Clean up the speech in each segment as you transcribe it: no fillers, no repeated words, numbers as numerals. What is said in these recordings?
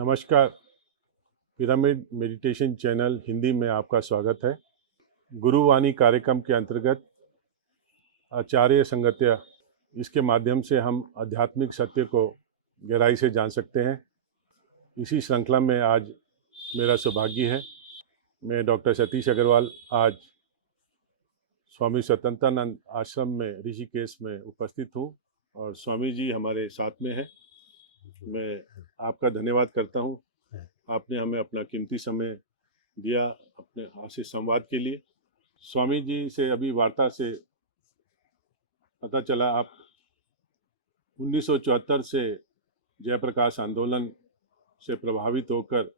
नमस्कार। Pyramid meditation channel Hindi में आपका स्वागत है। गुरुवाणी कार्यक्रम के अंतर्गत आचार्य संगत्य, इसके माध्यम से हम आध्यात्मिक सत्य को गहराई से जान सकते हैं। इसी श्रृंखला में आज मेरा सौभाग्य है, मैं डॉक्टर सतीश अग्रवाल आज स्वामी स्वतंत्रानंद आश्रम में ऋषिकेश में उपस्थित हूँ और स्वामी जी हमारे साथ में हैं। मैं आपका धन्यवाद करता हूँ, आपने हमें अपना कीमती समय दिया अपने आपसे संवाद के लिए। स्वामी जी से अभी वार्ता से पता चला आप 1974 से जयप्रकाश आंदोलन से प्रभावित होकर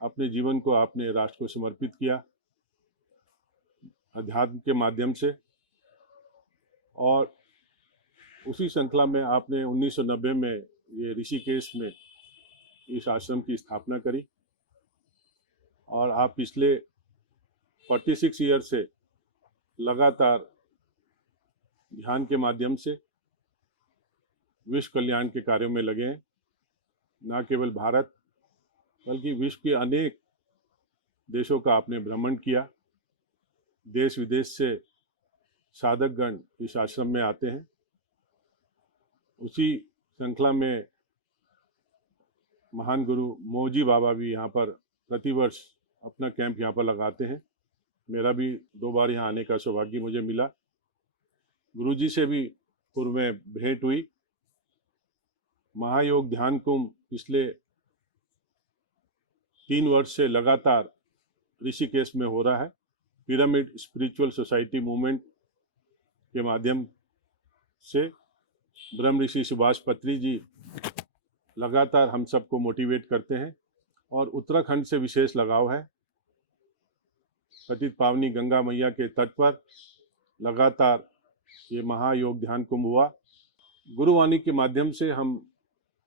अपने जीवन को आपने राष्ट्र को समर्पित किया अध्यात्म के माध्यम से, और उसी श्रृंखला में आपने 1990 में ये ऋषिकेश में इस आश्रम की स्थापना करी और आप पिछले 46 ईयर से लगातार ध्यान के माध्यम से विश्व कल्याण के कार्यों में लगे हैं। न केवल भारत बल्कि विश्व के अनेक देशों का आपने भ्रमण किया। देश विदेश से साधकगण इस आश्रम में आते हैं। उसी श्रृंखला में महान गुरु मोजी बाबा भी यहाँ पर प्रतिवर्ष अपना कैंप यहाँ पर लगाते हैं। मेरा भी 2 बार यहाँ आने का सौभाग्य मुझे मिला। गुरुजी से भी पूर्व में भेंट हुई। महायोग ध्यान कुंभ पिछले 3 वर्ष से लगातार ऋषिकेश में हो रहा है। पिरामिड स्पिरिचुअल सोसाइटी मूवमेंट के माध्यम से ब्रह्म ऋषि सुभाष पत्री जी लगातार हम सबको मोटिवेट करते हैं और उत्तराखंड से विशेष लगाव है। पतित पावनी गंगा मैया के तट पर लगातार ये महायोग ध्यान कुंभ हुआ। गुरुवाणी के माध्यम से हम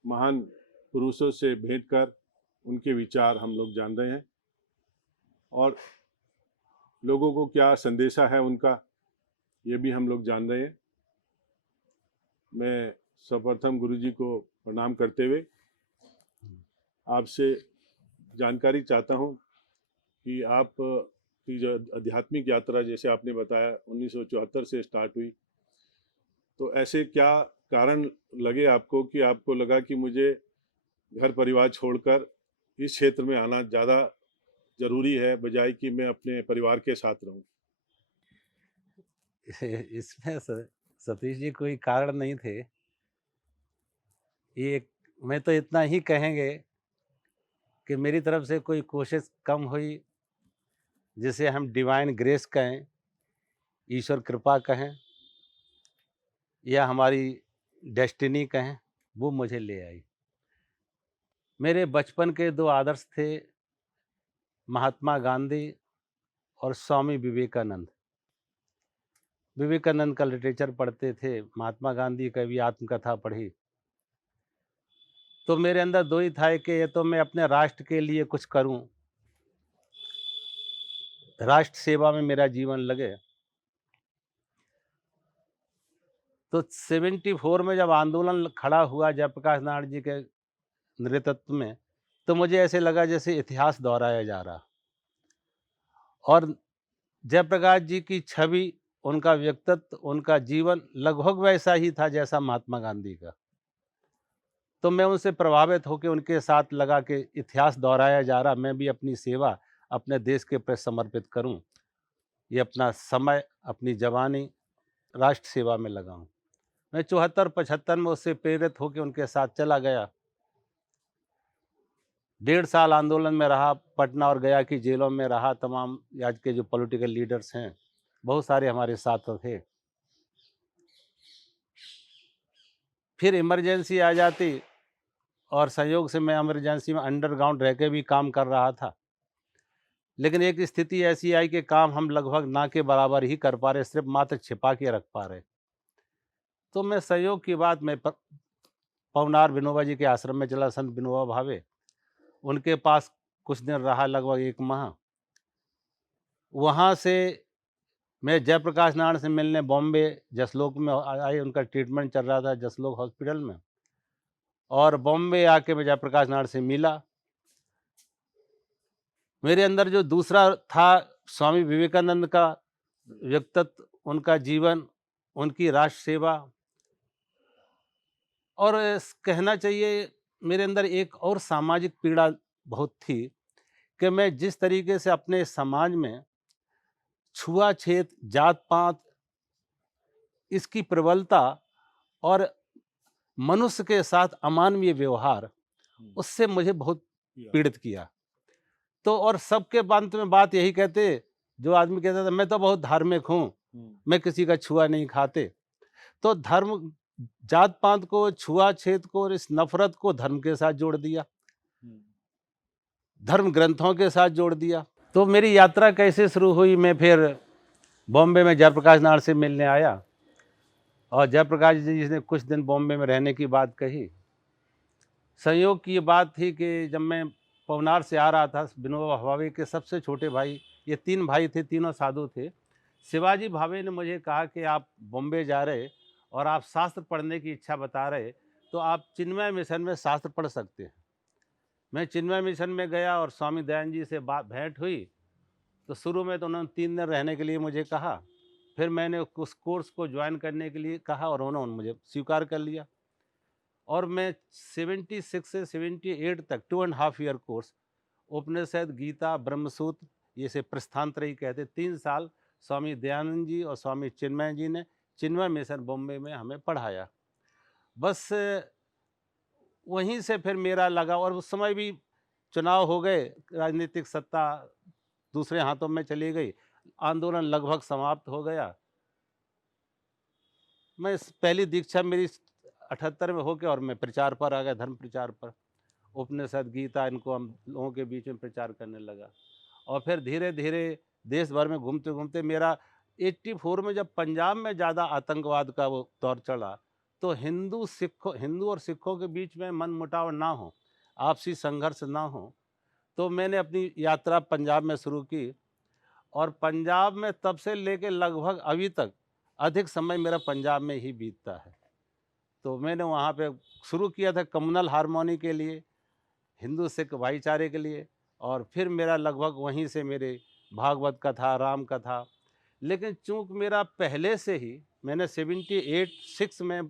महान पुरुषों से भेंट कर उनके विचार हम लोग जान रहे हैं और लोगों को क्या संदेशा है उनका, ये भी हम लोग जान रहे हैं। मैं सर्वप्रथम गुरुजी को प्रणाम करते हुए आपसे जानकारी चाहता हूँ कि आप की जो आध्यात्मिक यात्रा, जैसे आपने बताया 1974 से स्टार्ट हुई, तो ऐसे क्या कारण लगे आपको कि आपको लगा कि मुझे घर परिवार छोड़कर इस क्षेत्र में आना ज़्यादा ज़रूरी है बजाय कि मैं अपने परिवार के साथ रहूं? इसमें सतीश जी कोई कारण नहीं थे। ये मैं तो इतना ही कहेंगे कि मेरी तरफ से कोई कोशिश कम हुई, जिसे हम डिवाइन ग्रेस कहें, ईश्वर कृपा कहें या हमारी डेस्टिनी कहें, वो मुझे ले आई। मेरे बचपन के 2 आदर्श थे, महात्मा गांधी और स्वामी विवेकानंद। विवेकानंद का लिटरेचर पढ़ते थे, महात्मा गांधी का भी आत्मकथा पढ़ी। तो मेरे अंदर 2 ही था कि ये तो मैं अपने राष्ट्र के लिए कुछ करूं, राष्ट्र सेवा में मेरा जीवन लगे। तो 74 में जब आंदोलन खड़ा हुआ जयप्रकाश नारायण जी के नेतृत्व में, तो मुझे ऐसे लगा जैसे इतिहास दोहराया जा रहा। और जयप्रकाश जी की छवि, उनका व्यक्तित्व, उनका जीवन लगभग वैसा ही था जैसा महात्मा गांधी का। तो मैं उनसे प्रभावित होकर उनके साथ लगा कि इतिहास दोहराया जा रहा, मैं भी अपनी सेवा अपने देश के प्रति समर्पित करूं। ये अपना समय, अपनी जवानी राष्ट्र सेवा में लगाऊं। मैं 74-75 में उससे प्रेरित होकर उनके साथ चला गया। 1.5 साल आंदोलन में रहा, पटना और गया की जेलों में रहा। तमाम आज के जो पॉलिटिकल लीडर्स हैं, बहुत सारे हमारे साथ थे। फिर इमरजेंसी आ जाती और संयोग से मैं इमरजेंसी में अंडरग्राउंड रह के भी काम कर रहा था। लेकिन एक स्थिति ऐसी आई कि काम हम लगभग ना के बराबर ही कर पा रहे, सिर्फ मात्र छिपा के रख पा रहे। तो मैं संयोग की बात, मैं पवनार विनोबा जी के आश्रम में चला, संत विनोबा भावे। उनके पास कुछ दिन रहा, लगभग 1 माह। वहाँ से मैं जयप्रकाश नारायण से मिलने बॉम्बे जसलोक में आए। उनका ट्रीटमेंट चल रहा था जसलोक हॉस्पिटल में, और बॉम्बे आके मैं जयप्रकाश नारायण से मिला। मेरे अंदर जो दूसरा था, स्वामी विवेकानंद का व्यक्तित्व, उनका जीवन, उनकी राष्ट्र सेवा, और कहना चाहिए मेरे अंदर एक और सामाजिक पीड़ा बहुत थी कि मैं जिस तरीके से अपने समाज में छुआछूत, जात-पात, इसकी प्रबलता और मनुष्य के साथ अमानवीय व्यवहार, उससे मुझे बहुत पीड़ित किया। तो और सबके अंत में बात यही कहते, जो आदमी कहता था मैं तो बहुत धार्मिक हूँ, मैं किसी का छुआ नहीं खाते। तो धर्म, जात-पात को, छुआछूत को और इस नफ़रत को धर्म के साथ जोड़ दिया, धर्म ग्रंथों के साथ जोड़ दिया। तो मेरी यात्रा कैसे शुरू हुई, मैं फिर बॉम्बे में जयप्रकाश नारायण से मिलने आया, और जयप्रकाश जी ने कुछ दिन बॉम्बे में रहने की बात कही। संयोग की ये बात थी कि जब मैं पवनार से आ रहा था, विनोबा भावे के सबसे छोटे भाई, ये 3 भाई थे, तीनों साधु थे। शिवाजी भावे ने मुझे कहा कि आप बॉम्बे जा रहे और आप शास्त्र पढ़ने की इच्छा बता रहे, तो आप चिन्मय मिशन में शास्त्र पढ़ सकते हैं। मैं चिन्मय मिशन में गया और स्वामी दयानंद जी से बात भेंट हुई। तो शुरू में तो उन्होंने 3 दिन रहने के लिए मुझे कहा, फिर मैंने उस कोर्स को ज्वाइन करने के लिए कहा और उन्होंने मुझे स्वीकार कर लिया, और मैं 76 से 78 तक 2.5 ईयर कोर्स, उपनिषद, गीता, ब्रह्मसूत्र, ये से प्रस्थानत्रयी कहते, 3 साल स्वामी दयानंद जी और स्वामी चिन्मय जी ने चिन्मय मिशन बॉम्बे में हमें पढ़ाया। बस वहीं से फिर मेरा लगा, और उस समय भी चुनाव हो गए, राजनीतिक सत्ता दूसरे हाथों में चली गई, आंदोलन लगभग समाप्त हो गया। मैं पहली दीक्षा मेरी 78 में हो गया और मैं प्रचार पर आ गया, धर्म प्रचार पर। उपनिषद, गीता, इनको हम लोगों के बीच में प्रचार करने लगा, और फिर धीरे धीरे देश भर में घूमते घूमते मेरा 84 में जब पंजाब में ज़्यादा आतंकवाद का वो दौर चला, तो हिंदू और सिखों के बीच में मनमुटाव ना हो, आपसी संघर्ष ना हो, तो मैंने अपनी यात्रा पंजाब में शुरू की, और पंजाब में तब से लेके लगभग अभी तक अधिक समय मेरा पंजाब में ही बीतता है। तो मैंने वहाँ पे शुरू किया था कम्युनल हार्मोनी के लिए, हिंदू सिख भाईचारे के लिए, और फिर मेरा लगभग वहीं से मेरे भागवत कथा, राम कथा। लेकिन चूँकि मेरा पहले से ही, मैंने 78-6 में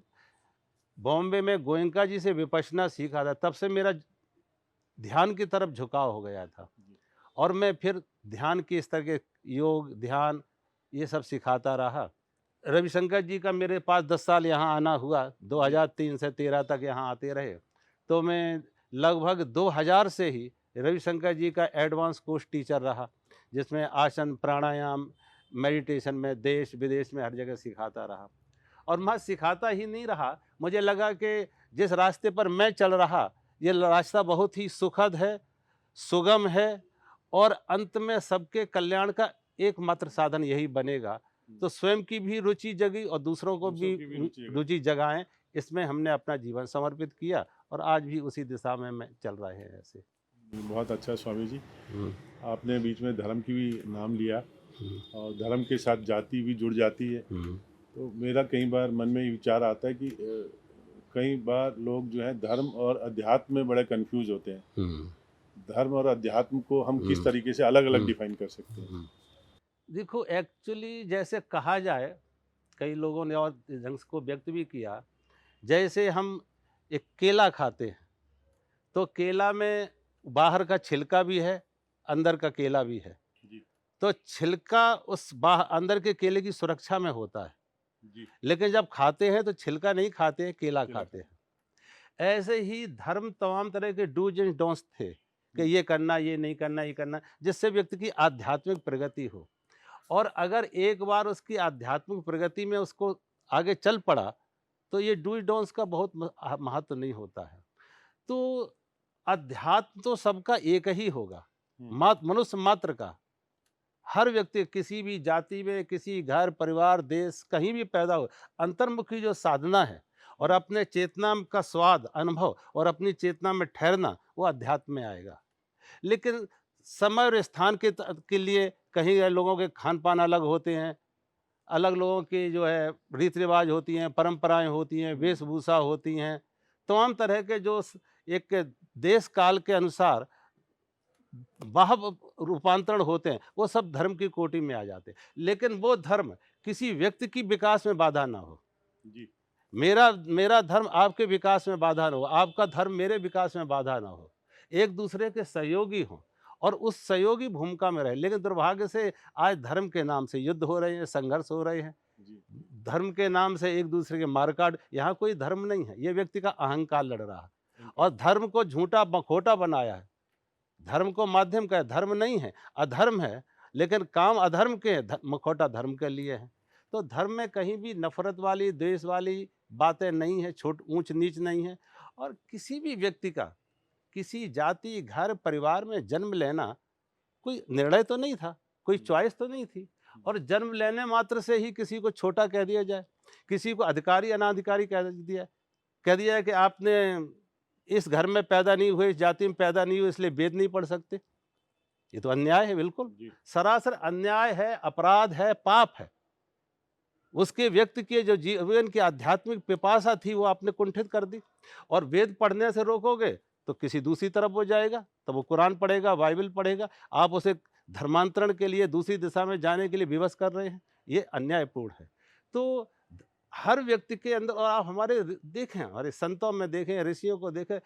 बॉम्बे में गोयनका जी से विपश्यना सीखा था, तब से मेरा ध्यान की तरफ झुकाव हो गया था, और मैं फिर ध्यान की इस तरह के योग, ध्यान, ये सब सिखाता रहा। रविशंकर जी का मेरे पास 10 साल यहाँ आना हुआ, 2003 से 13 तक यहाँ आते रहे। तो मैं लगभग 2000 से ही रविशंकर जी का एडवांस कोर्स टीचर रहा, जिसमें आसन, प्राणायाम, मेडिटेशन में देश विदेश में हर जगह सिखाता रहा। और मैं सिखाता ही नहीं रहा, मुझे लगा कि जिस रास्ते पर मैं चल रहा, ये रास्ता बहुत ही सुखद है, सुगम है, और अंत में सबके कल्याण का एकमात्र साधन यही बनेगा। तो स्वयं की भी रुचि जगी और दूसरों को भी रुचि जगाएं, इसमें हमने अपना जीवन समर्पित किया, और आज भी उसी दिशा में मैं चल रहे हैं ऐसे। बहुत अच्छा स्वामी जी, आपने बीच में धर्म की भी नाम लिया, और धर्म के साथ जाति भी जुड़ जाती है। तो मेरा कई बार मन में ये विचार आता है कि कई बार लोग जो है धर्म और अध्यात्म में बड़े कंफ्यूज होते हैं। धर्म और अध्यात्म को हम किस तरीके से अलग अलग डिफाइन कर सकते हैं? देखो, एक्चुअली जैसे कहा जाए, कई लोगों ने और ढंग को व्यक्त भी किया, जैसे हम एक केला खाते हैं, तो केला में बाहर का छिलका भी है, अंदर का केला भी है। जी तो छिलका उस अंदर के केले की सुरक्षा में होता है, जी लेकिन जब खाते हैं तो छिलका नहीं खाते हैं, केला केला खाते हैं। ऐसे ही धर्म तमाम तरह के डूज एंड डोंट्स थे, कि ये करना, ये नहीं करना, ये करना, जिससे व्यक्ति की आध्यात्मिक प्रगति हो। और अगर एक बार उसकी आध्यात्मिक प्रगति में उसको आगे चल पड़ा, तो ये डूज डोंट्स का बहुत महत्व नहीं होता है। तो अध्यात्म तो सबका एक ही होगा, मनुष्य मात्र का। हर व्यक्ति किसी भी जाति में, किसी घर, परिवार, देश, कहीं भी पैदा हो, अंतर्मुखी जो साधना है और अपने चेतना का स्वाद, अनुभव और अपनी चेतना में ठहरना, वो अध्यात्म में आएगा। लेकिन समय और स्थान के लिए कहीं लोगों के खान पान अलग होते हैं, अलग लोगों की जो है रीति रिवाज होती हैं, परंपराएं होती हैं, वेशभूषा होती हैं, तमाम तरह के जो एक देश काल के अनुसार बाह्य रूपांतरण होते हैं, वो सब धर्म की कोटि में आ जाते हैं। लेकिन वो धर्म किसी व्यक्ति की विकास में बाधा ना हो। जी। मेरा मेरा धर्म आपके विकास में बाधा ना हो, आपका धर्म मेरे विकास में बाधा ना हो। एक दूसरे के सहयोगी हों और उस सहयोगी भूमिका में रहें। लेकिन दुर्भाग्य से आज धर्म के नाम से युद्ध हो रहे हैं, संघर्ष हो रहे हैं। जी। धर्म के नाम से एक दूसरे के मारकाट, यहाँ कोई धर्म नहीं है, ये व्यक्ति का अहंकार लड़ रहा है और धर्म को झूठा खोटा बनाया है। धर्म को माध्यम का है, धर्म नहीं है, अधर्म है, लेकिन काम अधर्म के हैं, मुखौटा धर्म के लिए है। तो धर्म में कहीं भी नफ़रत वाली, द्वेष वाली बातें नहीं है, ऊँच-नीच नहीं है और किसी भी व्यक्ति का, किसी जाति, घर, परिवार में जन्म लेना कोई निर्णय तो नहीं था, कोई चॉइस तो नहीं थी और जन्म लेने मात्र से ही किसी को छोटा कह दिया जाए, किसी को अधिकारी, अनाधिकारी कह दिया है कि आपने इस घर में पैदा नहीं हुए, इस जाति में पैदा नहीं हुए, इसलिए वेद नहीं पढ़ सकते। ये तो अन्याय है बिल्कुल, जी। सरासर अन्याय है, अपराध है, पाप है। उसके व्यक्ति के जो जीवन की आध्यात्मिक पिपासा थी वो आपने कुंठित कर दी और वेद पढ़ने से रोकोगे तो किसी दूसरी तरफ वो जाएगा, तो वो कुरान पढ़ेगा, बाइबल पढ़ेगा, आप उसे धर्मांतरण के लिए दूसरी दिशा में जाने के लिए विवश कर रहे हैं, ये अन्यायपूर्ण है। तो हर व्यक्ति के अंदर, और आप हमारे देखें, हमारे संतों में देखें, ऋषियों को देखें,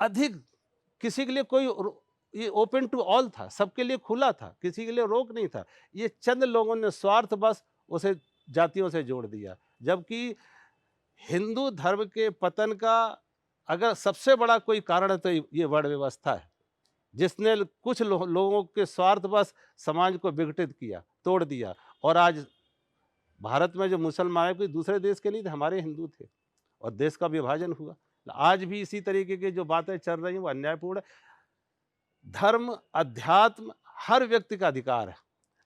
अधिक किसी के लिए कोई ये ओपन टू ऑल था, सबके लिए खुला था, किसी के लिए रोक नहीं था। ये चंद लोगों ने स्वार्थ बस उसे जातियों से जोड़ दिया। जबकि हिंदू धर्म के पतन का अगर सबसे बड़ा कोई कारण है तो ये वर्ण व्यवस्था है, जिसने कुछ लोगों के स्वार्थ बस समाज को विघटित किया, तोड़ दिया। और आज भारत में जो मुसलमान है कोई दूसरे देश के नहीं थे, हमारे हिंदू थे और देश का विभाजन हुआ। आज भी इसी तरीके की जो बातें चल रही हैं वो अन्यायपूर्ण है। धर्म, अध्यात्म हर व्यक्ति का अधिकार है।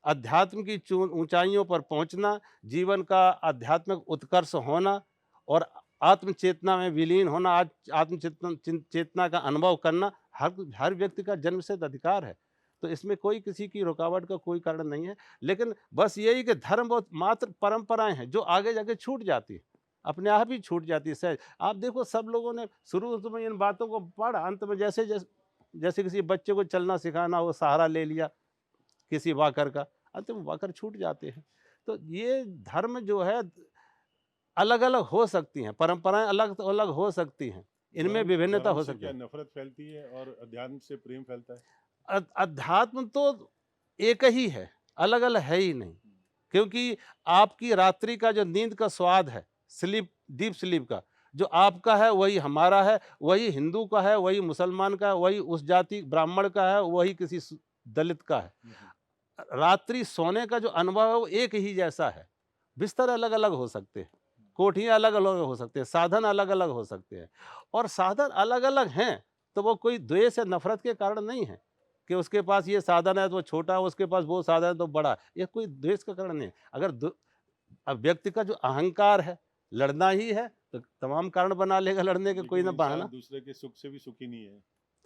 अध्यात्म की ऊंचाइयों पर पहुंचना, जीवन का आध्यात्मिक उत्कर्ष होना और आत्म चेतना में विलीन होना, आज आत्म चेतना का अनुभव करना हर व्यक्ति का जन्मसिद्ध अधिकार है। तो इसमें कोई किसी की रुकावट का कोई कारण नहीं है। लेकिन बस यही कि धर्म बहुत मात्र परंपराएं हैं जो आगे जाके छूट जाती है, अपने आप ही छूट जाती है सहज। आप देखो, सब लोगों ने शुरू में इन बातों को पढ़ा, अंत में जैसे जैसे जैसे किसी बच्चे को चलना सिखाना हो, सहारा ले लिया किसी वाकर का, अंत में वाकर छूट जाते हैं। तो ये धर्म जो है अलग अलग हो सकती हैं, परंपराएं अलग अलग हो सकती हैं, इनमें विभिन्नता हो सकती है। नफरत फैलती है और अध्यात्म से प्रेम फैलता है। अध्यात्म तो एक ही है, अलग अलग है ही नहीं। क्योंकि आपकी रात्रि का जो नींद का स्वाद है, स्लीप, डीप स्लीप का, जो आपका है वही हमारा है, वही हिंदू का है, वही मुसलमान का है, वही उस जाति ब्राह्मण का है, वही किसी दलित का है। रात्रि सोने का जो अनुभव है वो एक ही जैसा है। बिस्तर अलग अलग हो सकते हैं, कोठियाँ अलग अलग हो सकते हैं, साधन अलग अलग हो सकते हैं। और साधन अलग अलग हैं तो वो कोई द्वेष या नफरत के कारण नहीं है कि उसके पास ये साधन है तो वो छोटा है, उसके पास वो साधन है तो बड़ा है। ये कोई द्वेष का कारण नहीं है। अगर अब व्यक्ति का जो अहंकार है, लड़ना ही है तो तमाम कारण बना लेगा लड़ने के, कोई ना बहाना। दूसरे के सुख से भी सुखी नहीं है।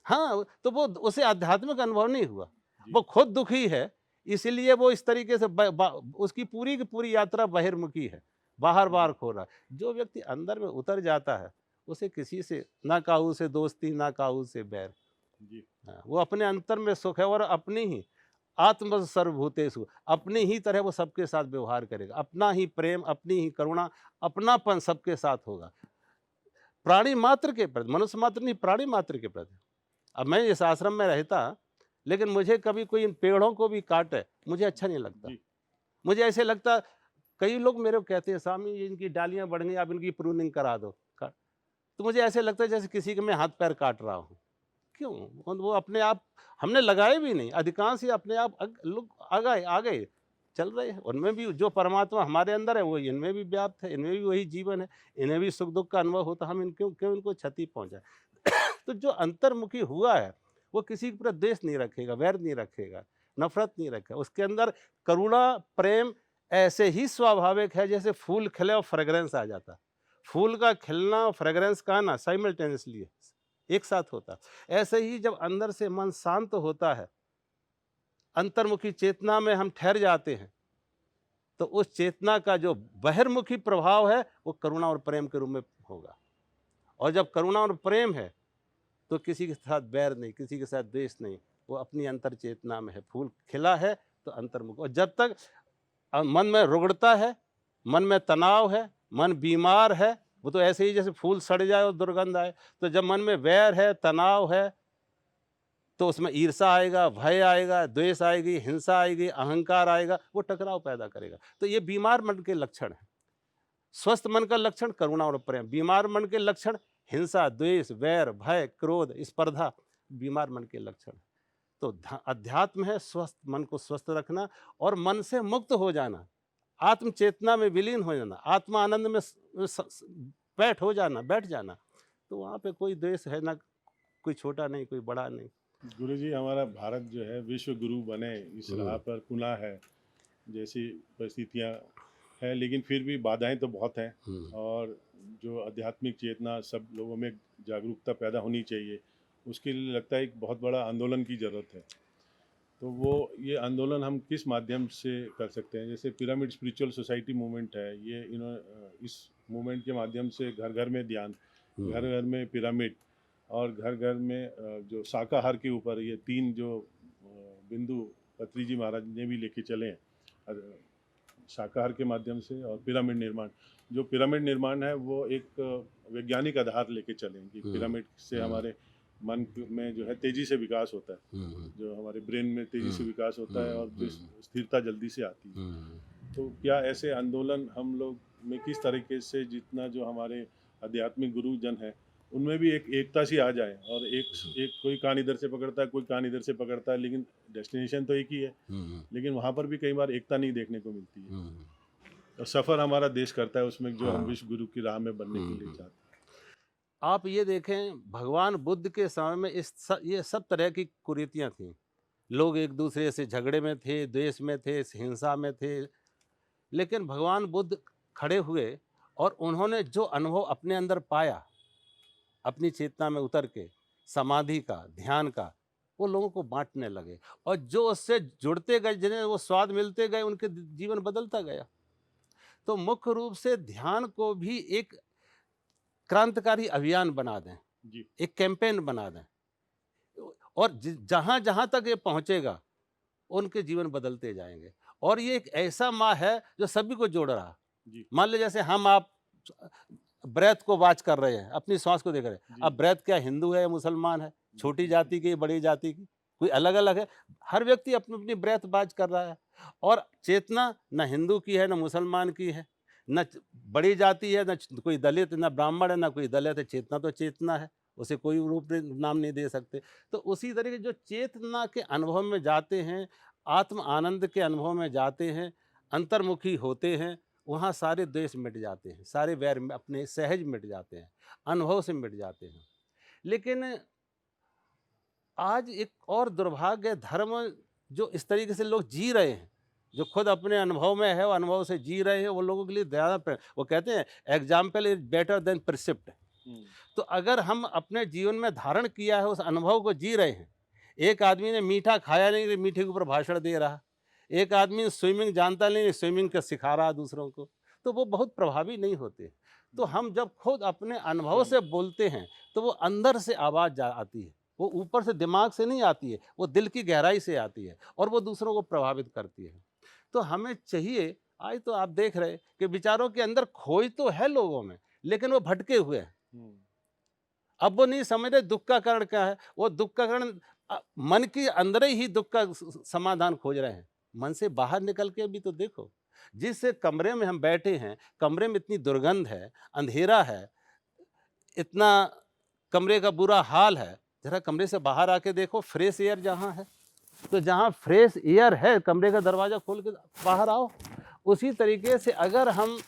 हाँ, तो वो उसे आध्यात्मिक अनुभव नहीं हुआ, वो खुद दुखी है, इसलिए वो इस तरीके से उसकी पूरी की पूरी यात्रा बहिर्मुखी है, बाहर बार खो रहा है। जो व्यक्ति अंदर में उतर जाता है उसे किसी से ना काहू से दोस्ती, ना काहू से बैर। जी। हाँ, वो अपने अंतर में सुख है और अपनी ही आत्म सर्वभूतेषु, अपनी ही तरह वो सबके साथ व्यवहार करेगा, अपना ही प्रेम, अपनी ही करुणा, अपनापन सबके साथ होगा, प्राणी मात्र के प्रति, मनुष्य मात्र नहीं, प्राणी मात्र के प्रति। अब मैं इस आश्रम में रहता, लेकिन मुझे कभी कोई इन पेड़ों को भी काटे, मुझे अच्छा नहीं लगता। मुझे ऐसे लगता, कई लोग मेरे को कहते हैं, स्वामी ये इनकी डालियां बढ़ गई, आप इनकी प्रूनिंग करा दो। तो मुझे ऐसे लगता है जैसे किसी के मैं हाथ पैर काट रहा हूँ। क्यों? वो अपने आप, हमने लगाए भी नहीं, अधिकांश ही अपने आप लोग आ गए चल रहे हैं। उनमें भी जो परमात्मा हमारे अंदर है वो इनमें भी व्याप्त है, इनमें भी वही जीवन है, इन्हें भी सुख दुख का अनुभव होता, हम क्यों इनको क्षति पहुंचाए। तो जो अंतर्मुखी हुआ है वो किसी के प्रति द्वेष नहीं रखेगा, वैर नहीं रखेगा, नफरत नहीं रखेगा, उसके अंदर करुणा, प्रेम ऐसे ही स्वाभाविक है जैसे फूल खिले और फ्रेग्रेंस आ जाता। फूल का खिलना और फ्रेग्रेंस का आना साइमल्टेनियसली एक साथ होता। ऐसे ही जब अंदर से मन शांत होता है, अंतर्मुखी चेतना में हम ठहर जाते हैं, तो उस चेतना का जो बहिर्मुखी प्रभाव है वो करुणा और प्रेम के रूप में होगा। और जब करुणा और प्रेम है तो किसी के साथ बैर नहीं, किसी के साथ द्वेष नहीं, वो अपनी अंतर चेतना में है। फूल खिला है तो अंतर्मुख, और जब तक मन में रुग्णता है, मन में तनाव है, मन बीमार है, वो तो ऐसे ही जैसे फूल सड़ जाए और दुर्गंध आए। तो जब मन में वैर है, तनाव है, तो उसमें ईर्ष्या आएगा, भय आएगा, द्वेष आएगी, हिंसा आएगी, अहंकार आएगा, वो टकराव पैदा करेगा। तो ये बीमार मन के लक्षण हैं। स्वस्थ मन का लक्षण करुणा और प्रेम, बीमार मन के लक्षण हिंसा, द्वेष, वैर, भय, क्रोध, स्पर्धा, बीमार मन के लक्षण। तो अध्यात्म है स्वस्थ मन को स्वस्थ रखना और मन से मुक्त हो जाना, आत्म चेतना में विलीन हो जाना, आत्मा आनंद में बैठ जाना। तो वहाँ पे कोई द्वेष है ना, कोई छोटा नहीं, कोई बड़ा नहीं। गुरुजी, हमारा भारत जो है विश्व गुरु बने इस राह पर कुना है, जैसी परिस्थितियाँ है, लेकिन फिर भी बाधाएं तो बहुत हैं। और जो आध्यात्मिक चेतना सब लोगों में जागरूकता पैदा होनी चाहिए, उसके लिए लगता है एक बहुत बड़ा आंदोलन की ज़रूरत है। तो वो ये आंदोलन हम किस माध्यम से कर सकते हैं? जैसे पिरामिड स्पिरिचुअल सोसाइटी मूवमेंट है, ये इस मूवमेंट के माध्यम से घर घर में ध्यान, घर घर में पिरामिड, और घर घर में जो शाकाहार के ऊपर ये 3 जो बिंदु पत्री जी महाराज ने भी लेके चले हैं, शाकाहार के माध्यम से और पिरामिड निर्माण। जो पिरामिड निर्माण है वो एक वैज्ञानिक आधार लेके चलें कि पिरामिड से हमारे मन में जो है तेजी से विकास होता है, जो हमारे ब्रेन में तेजी से विकास होता है और स्थिरता जल्दी से आती है। तो क्या ऐसे आंदोलन हम लोग में किस तरीके से, जितना जो हमारे आध्यात्मिक गुरुजन हैं उनमें भी एक एकता सी आ जाए, और एक कोई कान इधर से पकड़ता है, कोई कान इधर से पकड़ता है, लेकिन डेस्टिनेशन तो एक ही है, लेकिन वहाँ पर भी कई बार एकता नहीं देखने को मिलती है। और सफ़र हमारा देश करता है उसमें, जो हम विश्व गुरु की राह में बनने के लिए चाहते हैं। आप ये देखें, भगवान बुद्ध के समय में ये सब तरह की कुरीतियाँ थीं। लोग एक दूसरे से झगड़े में थे, द्वेष में थे, हिंसा में थे, लेकिन भगवान बुद्ध खड़े हुए और उन्होंने जो अनुभव अपने अंदर पाया, अपनी चेतना में उतर के, समाधि का, ध्यान का, वो लोगों को बांटने लगे, और जो उससे जुड़ते गए, जिन्हें वो स्वाद मिलते गए, उनके जीवन बदलता गया। तो मुख्य रूप से ध्यान को भी एक क्रांतिकारी अभियान बना दें जी। एक कैंपेन बना दें, और जहाँ जहाँ तक ये पहुँचेगा उनके जीवन बदलते जाएंगे। और ये एक ऐसा माँ है जो सभी को जोड़ रहा। मान लीजिए जैसे हम आप ब्रेथ को वाच कर रहे हैं, अपनी सांस को देख रहे हैं। अब ब्रेथ क्या हिंदू है या मुसलमान है, छोटी जाति की, बड़ी जाति की, कोई अलग अलग है, हर व्यक्ति अपनी अपनी ब्रेथ वाच कर रहा है। और चेतना न हिंदू की है, न मुसलमान की है, न बड़ी जाति है, न कोई दलित, न ब्राह्मण है, न कोई दलित है। चेतना तो चेतना है, उसे कोई रूप नाम नहीं दे सकते। तो उसी तरीके जो चेतना के अनुभव में जाते हैं, आत्म आनंद के अनुभव में जाते हैं, अंतर्मुखी होते हैं, वहाँ सारे द्वेष मिट जाते हैं, सारे वैर अपने सहज मिट जाते हैं, अनुभव से मिट जाते हैं। लेकिन आज एक और दुर्भाग्य, धर्म जो इस तरीके से लोग जी रहे हैं, जो खुद अपने अनुभव में है, वो अनुभव से जी रहे हैं, वो लोगों के लिए ज़्यादा, वो कहते हैं एग्जाम्पल इज बेटर देन प्रिसिप्ट। तो अगर हम अपने जीवन में धारण किया है, उस अनुभव को जी रहे हैं। एक आदमी ने मीठा खाया नहीं, मीठे के ऊपर भाषण दे रहा। एक आदमी स्विमिंग जानता नहीं, स्विमिंग का सिखा रहा दूसरों को, तो वो बहुत प्रभावी नहीं होते। तो हम जब खुद अपने अनुभव से बोलते हैं तो वो अंदर से आवाज़ आती है, वो ऊपर से दिमाग से नहीं आती है, वो दिल की गहराई से आती है, और वो दूसरों को प्रभावित करती है। तो हमें चाहिए, आज तो आप देख रहे कि विचारों के अंदर खोज तो है लोगों में, लेकिन वो भटके हुए हैं। अब वो नहीं समझ रहे दुख का कारण क्या है। वो दुख का कारण मन के अंदर ही दुख का समाधान खोज रहे हैं। मन से बाहर निकल के भी तो देखो, जिस कमरे में हम बैठे हैं, कमरे में इतनी दुर्गंध है, अंधेरा है, इतना कमरे का बुरा हाल है, जरा कमरे से बाहर आके देखो, फ्रेश एयर जहाँ है। तो जहाँ फ्रेश एयर है, कमरे का दरवाज़ा खोल के बाहर आओ। उसी तरीके से अगर हम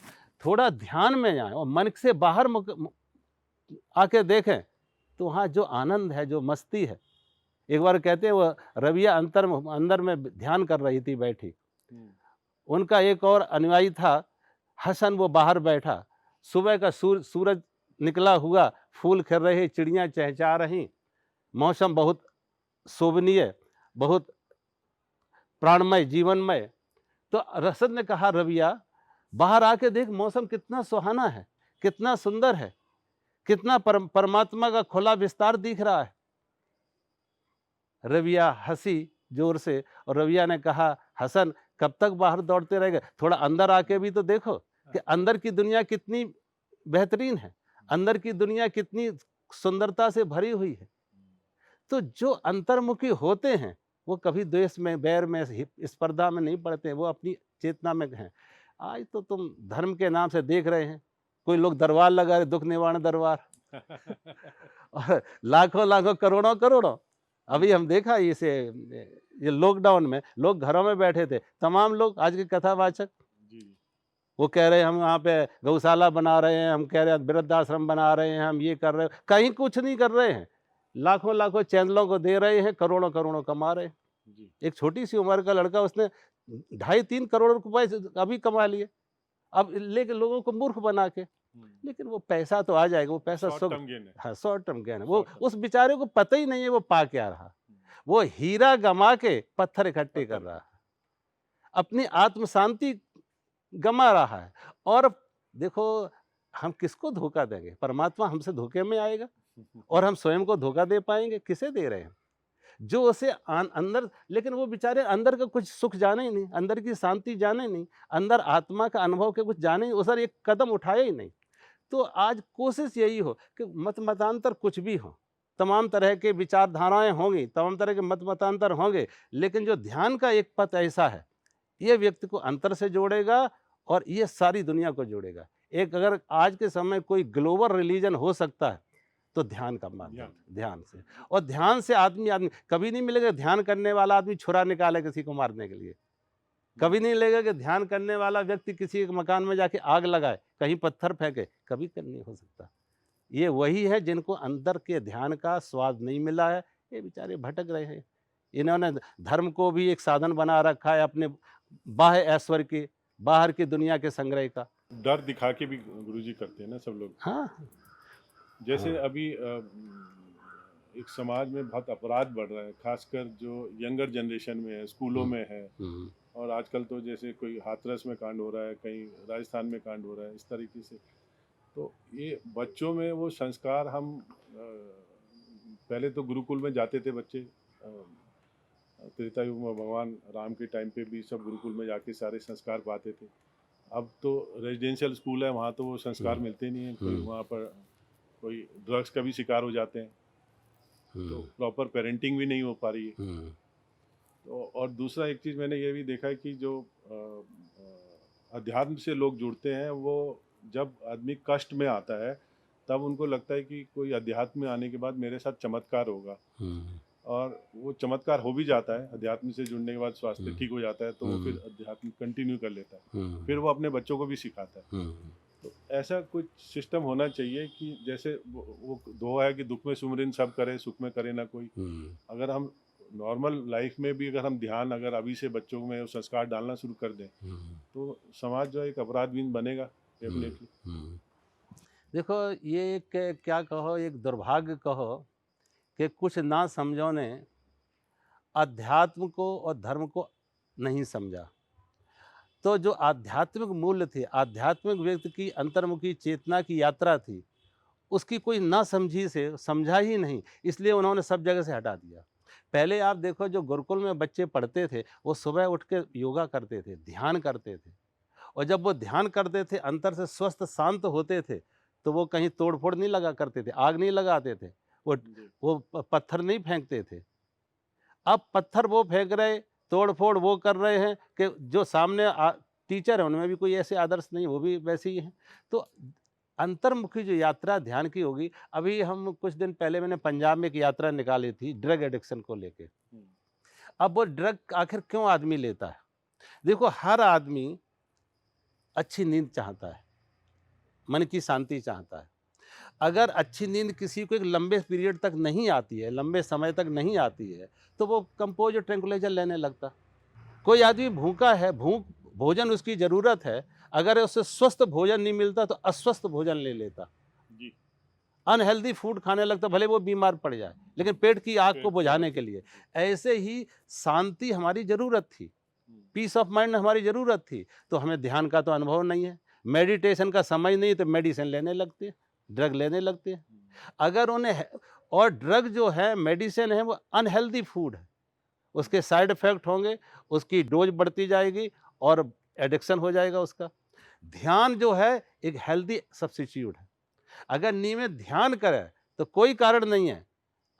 थोड़ा ध्यान में जाएं और मन से बाहर आके देखें, तो वहाँ जो आनंद है, जो मस्ती है। एक बार कहते हैं, वो रविया अंदर में ध्यान कर रही थी बैठी, उनका एक और अनुयायी था हसन, वो बाहर बैठा। सुबह का सूरज निकला हुआ, फूल खिल रहे, चिड़ियाँ चहचहा रही, मौसम बहुत शोभनीय, बहुत प्राणमय, जीवनमय। तो रसद ने कहा, रविया बाहर आके देख, मौसम कितना सुहाना है, कितना सुंदर है, कितना परमात्मा का खुला विस्तार दिख रहा है। रविया हंसी जोर से और रविया ने कहा, हसन कब तक बाहर दौड़ते रहेंगे, थोड़ा अंदर आके भी तो देखो कि अंदर की दुनिया कितनी बेहतरीन है, अंदर की दुनिया कितनी सुंदरता से भरी हुई है। तो जो अंतर्मुखी होते हैं वो कभी द्वेष में, बैर में, स्पर्धा में नहीं पड़ते, वो अपनी चेतना में हैं। आज तो तुम धर्म के नाम से देख रहे हैं, कोई लोग दरबार लगा रहे, दुख निवारण दरबार और लाखों लाखों करोड़ों करोड़ों। अभी हम देखा इसे, ये लॉकडाउन में लोग घरों में बैठे थे, तमाम लोग आज के कथावाचक जी। वो कह रहे हैं हम यहाँ पे गौशाला बना रहे हैं, हम कह रहे हैं वृद्धाश्रम बना रहे हैं, हम ये कर रहे हैं, कहीं कुछ नहीं कर रहे हैं, लाखों लाखों चैनलों को दे रहे हैं, करोड़ों करोड़ों कमा रहे हैं। जी। एक छोटी सी उम्र का लड़का, उसने 2.5-3 करोड़ रुपए अभी कमा लिए, अब लेके लोगों को मूर्ख बना के। लेकिन वो पैसा तो आ जाएगा, वो पैसा शॉर्ट टर्म गेन है। हाँ, शॉर्ट टर्म गेन है। वो शॉर्ट टर्म। उस बेचारे को पता ही नहीं है वो पा क्या रहा, वो हीरा गमा के पत्थर इकट्ठे कर रहा है, अपनी आत्म शांति गमा रहा है। और देखो, हम किसको धोखा देंगे? परमात्मा हमसे धोखे में आएगा और हम स्वयं को धोखा दे पाएंगे? किसे दे रहे हैं? जो उसे अंदर, लेकिन वो बेचारे अंदर का कुछ सुख जाने ही नहीं, अंदर की शांति जाने नहीं, अंदर आत्मा का अनुभव के कुछ जाने ही, उधर एक कदम उठाए ही नहीं। तो आज कोशिश यही हो कि मत मतांतर कुछ भी हो, तमाम तरह के विचारधाराएं होंगी, तमाम तरह के मत मतांतर होंगे, लेकिन जो ध्यान का एक पथ ऐसा है, ये व्यक्ति को अंतर से जोड़ेगा और ये सारी दुनिया को जोड़ेगा। एक अगर आज के समय कोई ग्लोबल रिलीजन हो सकता है तो ध्यान का माध्यम, ध्यान से। और ध्यान से आदमी कभी नहीं मिलेगा ध्यान करने वाला आदमी छुरा निकाले किसी को मारने के लिए, कभी नहीं लगेगा कि ध्यान करने वाला व्यक्ति किसी एक मकान में जाके आग लगाए, कहीं पत्थर फेंके, कभी नहीं हो सकता। ये वही है जिनको अंदर के ध्यान का स्वाद नहीं मिला है, ये बेचारे भटक रहे हैं। इन्होंने धर्म को भी एक साधन बना रखा है अपने बाह्य ऐश्वर्य के, बाहर की दुनिया के संग्रह का। डर दिखा के भी गुरुजी करते हैं ना सब लोग। हाँ, जैसे अभी एक समाज में बहुत अपराध बढ़ रहा है, खासकर जो यंगर जनरेशन में है, स्कूलों में है, और आजकल तो जैसे कोई हाथरस में कांड हो रहा है, कहीं राजस्थान में कांड हो रहा है, इस तरीके से। तो ये बच्चों में वो संस्कार हम पहले तो गुरुकुल में जाते थे बच्चे, त्रेता युग में भगवान राम के टाइम पे भी सब गुरुकुल में जाके सारे संस्कार पाते थे। अब तो रेजिडेंशियल स्कूल है, वहाँ तो वो संस्कार मिलते नहीं हैं, कोई वहाँ पर कोई ड्रग्स का भी शिकार हो जाते हैं, तो प्रॉपर पेरेंटिंग भी नहीं हो पा रही है। तो और दूसरा एक चीज़ मैंने ये भी देखा है कि जो अध्यात्म से लोग जुड़ते हैं, वो जब आदमी कष्ट में आता है तब उनको लगता है कि कोई अध्यात्म में आने के बाद मेरे साथ चमत्कार होगा, और वो चमत्कार हो भी जाता है। अध्यात्म से जुड़ने के बाद स्वास्थ्य ठीक हो जाता है, तो वो फिर अध्यात्म कंटिन्यू कर लेता है, फिर वो अपने बच्चों को भी सिखाता है। तो ऐसा कुछ सिस्टम होना चाहिए कि जैसे वो दोहा है कि दुख में सुमरिन सब करे, सुख में करे ना कोई। अगर हम नॉर्मल लाइफ में भी अगर हम ध्यान अगर अभी से बच्चों में संस्कार डालना शुरू कर दें, तो समाज जो है एक अपराधहीन बनेगा डेफिनेटली। देखो, ये एक क्या कहो, एक दुर्भाग्य कहो कि कुछ ना समझो ने अध्यात्म को और धर्म को नहीं समझा। तो जो आध्यात्मिक मूल्य थे, आध्यात्मिक व्यक्ति की अंतर्मुखी चेतना की यात्रा थी, उसकी कोई ना समझी से समझा ही नहीं, इसलिए उन्होंने सब जगह से हटा दिया। पहले आप देखो, जो गुरुकुल में बच्चे पढ़ते थे, वो सुबह उठ के योगा करते थे, ध्यान करते थे, और जब वो ध्यान करते थे, अंतर से स्वस्थ शांत होते थे, तो वो कहीं तोड़ फोड़ नहीं लगा करते थे, आग नहीं लगाते थे, वो पत्थर नहीं फेंकते थे। अब पत्थर वो फेंक रहे, तोड़ फोड़ वो कर रहे हैं कि जो सामने टीचर है उनमें भी कोई ऐसे आदर्श नहीं, वो भी वैसे ही हैं। तो अंतर्मुखी जो यात्रा ध्यान की होगी, अभी हम कुछ दिन पहले मैंने पंजाब में एक यात्रा निकाली थी ड्रग एडिक्शन को लेके। अब वो ड्रग आखिर क्यों आदमी लेता है? देखो, हर आदमी अच्छी नींद चाहता है, मन की शांति चाहता है। अगर अच्छी नींद किसी को एक लंबे पीरियड तक नहीं आती है, लंबे समय तक नहीं आती है, तो वो कंपोज और ट्रैंक्विलाइजर लेने लगता। कोई आदमी भूखा है, भोजन उसकी ज़रूरत है, अगर उसे स्वस्थ भोजन नहीं मिलता तो अस्वस्थ भोजन ले लेता, अनहेल्दी फूड खाने लगता, भले वो बीमार पड़ जाए, लेकिन पेट की आग को बुझाने के लिए। ऐसे ही शांति हमारी ज़रूरत थी, पीस ऑफ माइंड हमारी ज़रूरत थी। तो हमें ध्यान का तो अनुभव नहीं है, मेडिटेशन का समय नहीं, तो मेडिसिन लेने लगते हैं, ड्रग लेने लगते हैं। अगर उन्हें और ड्रग जो है, मेडिसिन है, वो अनहेल्दी फूड है। उसके साइड इफ़ेक्ट होंगे, उसकी डोज़ बढ़ती जाएगी और एडिक्शन हो जाएगा उसका। ध्यान जो है एक हेल्दी सब्स्टिट्यूट है। अगर नियमित ध्यान करें तो कोई कारण नहीं है।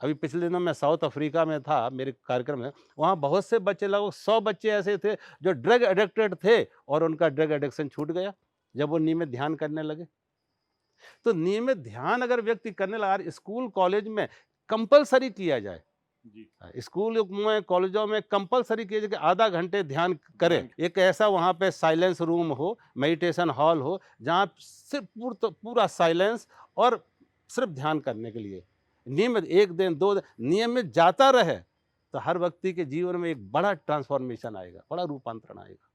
अभी पिछले दिनों मैं साउथ अफ्रीका में था मेरे कार्यक्रम में, वहाँ बहुत से बच्चे, लगभग 100 बच्चे ऐसे थे जो ड्रग एडिक्टेड थे और उनका ड्रग एडिक्शन छूट गया जब वो नियमित ध्यान करने लगे। तो नियमित ध्यान अगर व्यक्ति करने लगा, स्कूल कॉलेज में कंपल्सरी किया जाए, जी। स्कूल में कॉलेजों में कंपल्सरी किया जाए कि आधा घंटे ध्यान करें। ध्यान। एक ऐसा वहाँ पे साइलेंस रूम हो, मेडिटेशन हॉल हो, जहाँ सिर्फ पूरा साइलेंस और सिर्फ ध्यान करने के लिए नियमित 1 दिन 2 दिन नियमित जाता रहे, तो हर व्यक्ति के जीवन में एक बड़ा ट्रांसफॉर्मेशन आएगा, बड़ा रूपांतरण आएगा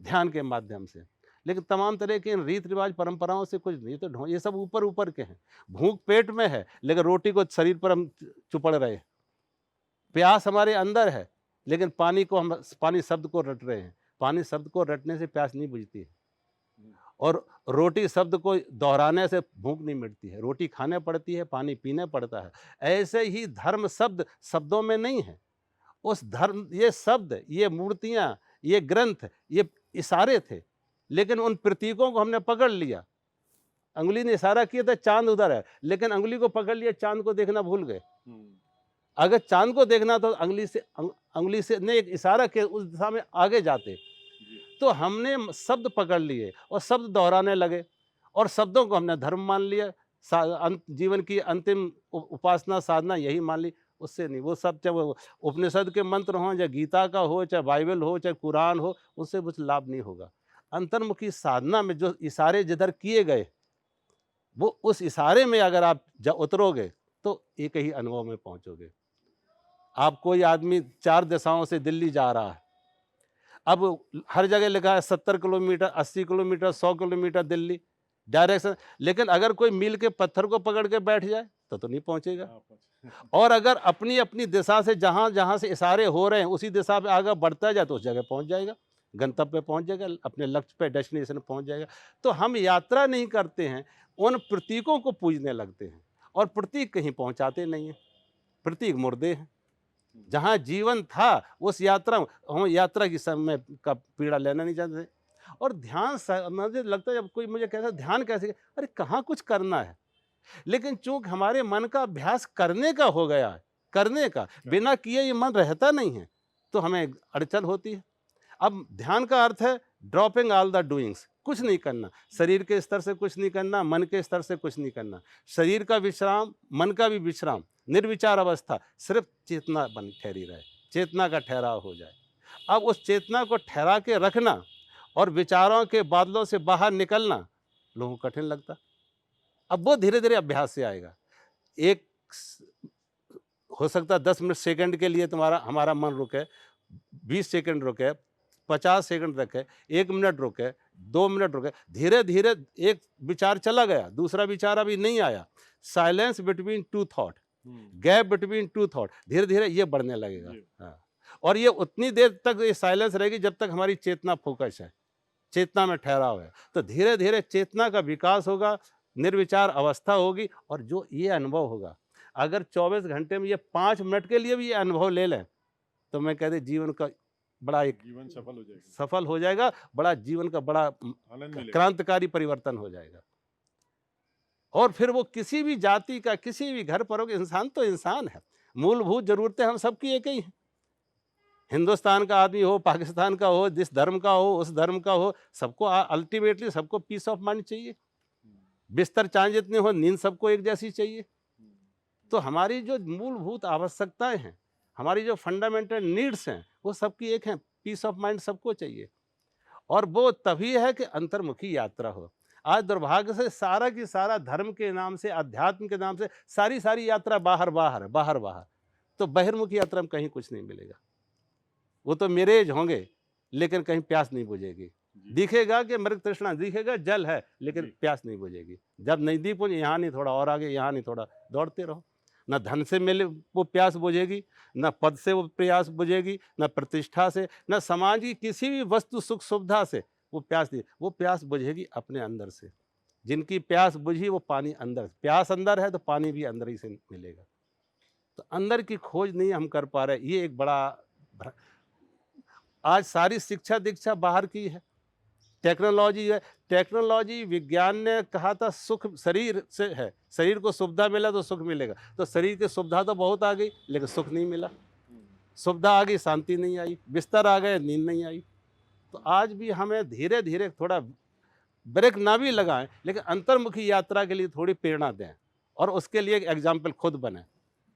ध्यान के माध्यम से। लेकिन तमाम तरह के इन रीति रिवाज परंपराओं से कुछ नहीं, तो ये सब ऊपर ऊपर के हैं। भूख पेट में है लेकिन रोटी को शरीर पर हम चुपड़ रहे हैं। प्यास हमारे अंदर है लेकिन पानी शब्द को रट रहे हैं। पानी शब्द को रटने से प्यास नहीं बुझती है और रोटी शब्द को दोहराने से भूख नहीं मिटती है। रोटी खाने पड़ती है, पानी पीने पड़ता है। ऐसे ही धर्म शब्द शब्दों में नहीं है। उस धर्म, ये शब्द, ये मूर्तियाँ, ये ग्रंथ, ये इशारे थे, लेकिन उन प्रतीकों को हमने पकड़ लिया। अंगुली ने इशारा किया था चांद उधर है, लेकिन अंगुली को पकड़ लिया, चांद को देखना भूल गए। अगर चांद को देखना तो अंगुली से नहीं, एक इशारा के उस दिशा में आगे जाते। तो हमने शब्द पकड़ लिए और शब्द दोहराने लगे और शब्दों को हमने धर्म मान लिया। जीवन की अंतिम उपासना साधना यही मान ली। उससे नहीं, वो सब चाहे वो उपनिषद के मंत्र हों, चाहे गीता का हो, चाहे बाइबल हो, चाहे कुरान हो, उससे कुछ लाभ नहीं होगा। अंतर्मुखी साधना में जो इशारे जिधर किए गए, वो उस इशारे में अगर आप उतरोगे तो एक ही अनुभव में पहुंचोगे। आप, कोई आदमी 4 दिशाओं से दिल्ली जा रहा है, अब हर जगह लिखा है 70 kilometre, 80 kilometre, 100 kilometre Delhi direction, लेकिन अगर कोई मील के पत्थर को पकड़ के बैठ जाए तो नहीं पहुंचेगा। और अगर अपनी अपनी दिशा से जहां जहां से इशारे हो रहे हैं उसी दिशा पे आगे बढ़ता जाए तो उस जगह पहुंच जाएगा, गंतव्य पे पहुंच जाएगा, अपने लक्ष्य पे, डेस्टिनेशन पहुंच जाएगा। तो हम यात्रा नहीं करते हैं, उन प्रतीकों को पूजने लगते हैं और प्रतीक कहीं पहुंचाते नहीं हैं। प्रतीक मुर्दे हैं। जहाँ जीवन था उस यात्रा, हम यात्रा की समय का पीड़ा लेना नहीं चाहते। और ध्यान, मुझे लगता है जब कोई मुझे कहता है ध्यान कैसे, अरे कहाँ कुछ करना है, लेकिन चूंकि हमारे मन का अभ्यास करने का हो गया है, करने का, बिना किए ये मन रहता नहीं है, तो हमें अड़चन होती है। अब ध्यान का अर्थ है ड्रॉपिंग ऑल द डूइंग्स, कुछ नहीं करना, शरीर के स्तर से कुछ नहीं करना, मन के स्तर से कुछ नहीं करना, शरीर का विश्राम, मन का भी विश्राम, निर्विचार अवस्था, सिर्फ चेतना बन ठहरी रहे, चेतना का ठहराव हो जाए। अब उस चेतना को ठहरा के रखना और विचारों के बादलों से बाहर निकलना लोगों को कठिन लगता। अब वो धीरे धीरे अभ्यास से आएगा। एक हो सकता है 10 मिनट सेकंड के लिए हमारा मन रुके, 20 सेकंड रुके, 50 सेकंड रखे, 1 मिनट रुके, 2 मिनट रुके, धीरे धीरे एक विचार चला गया, दूसरा विचार अभी नहीं आया। Silence between two thought, gap between two thought, धीरे धीरे ये बढ़ने लगेगा। हाँ, और ये उतनी देर तक ये साइलेंस रहेगी जब तक हमारी चेतना फोकस है, चेतना में ठहराव है। तो धीरे धीरे चेतना का विकास होगा, निर्विचार अवस्था होगी और जो ये अनुभव होगा, अगर 24 घंटे में ये 5 मिनट के लिए भी ये अनुभव ले लें तो मैं कहते जीवन का बड़ा एक जीवन सफल हो जाएगा, बड़ा जीवन का बड़ा क्रांतिकारी परिवर्तन हो जाएगा। और फिर वो किसी भी जाति का, किसी भी घर पर हो, इंसान तो इंसान है, मूलभूत जरूरतें हम सबकी एक ही हैं। हिंदुस्तान का आदमी हो, पाकिस्तान का हो, जिस धर्म का हो, उस धर्म का हो, सबको अल्टीमेटली सबको पीस ऑफ माइंड चाहिए। बिस्तर चाहे जितने हो, नींद सबको एक जैसी चाहिए। तो हमारी जो मूलभूत आवश्यकताएं हैं, हमारी जो फंडामेंटल नीड्स हैं, वो सबकी एक हैं, पीस ऑफ माइंड सबको चाहिए। और वो तभी है कि अंतर्मुखी यात्रा हो। आज दुर्भाग्य से सारा की सारा धर्म के नाम से, अध्यात्म के नाम से सारी यात्रा बाहर बाहर बाहर बाहर, तो बहिर्मुखी यात्रा में कहीं कुछ नहीं मिलेगा। वो तो मिरेज होंगे लेकिन कहीं प्यास नहीं बुझेगी। दिखेगा कि मृग तृष्णा, दिखेगा जल है लेकिन प्यास नहीं बुझेगी। जब नजदीक पहुंचे, यहाँ नहीं थोड़ा और आगे, यहाँ नहीं थोड़ा, दौड़ते रहो। न धन से मिले वो प्यास बुझेगी, न पद से वो प्यास बुझेगी, न प्रतिष्ठा से, न समाज की किसी भी वस्तु सुख सुविधा से वो प्यास नहीं। वो प्यास बुझेगी अपने अंदर से। जिनकी प्यास बुझी वो पानी अंदर, प्यास अंदर है तो पानी भी अंदर ही से मिलेगा। तो अंदर की खोज नहीं हम कर पा रहे। ये एक बड़ा आज सारी शिक्षा दीक्षा बाहर की है, टेक्नोलॉजी है। टेक्नोलॉजी, विज्ञान ने कहा था सुख शरीर से है, शरीर को सुविधा मिला तो सुख मिलेगा, तो शरीर की सुविधा तो बहुत आ गई लेकिन सुख नहीं मिला। सुविधा आ गई, शांति नहीं आई, बिस्तर आ गए, नींद नहीं आई। तो आज भी हमें धीरे धीरे थोड़ा ब्रेक ना भी लगाएं लेकिन अंतर्मुखी यात्रा के लिए थोड़ी प्रेरणा दें और उसके लिए एक एग्जाम्पल खुद बने।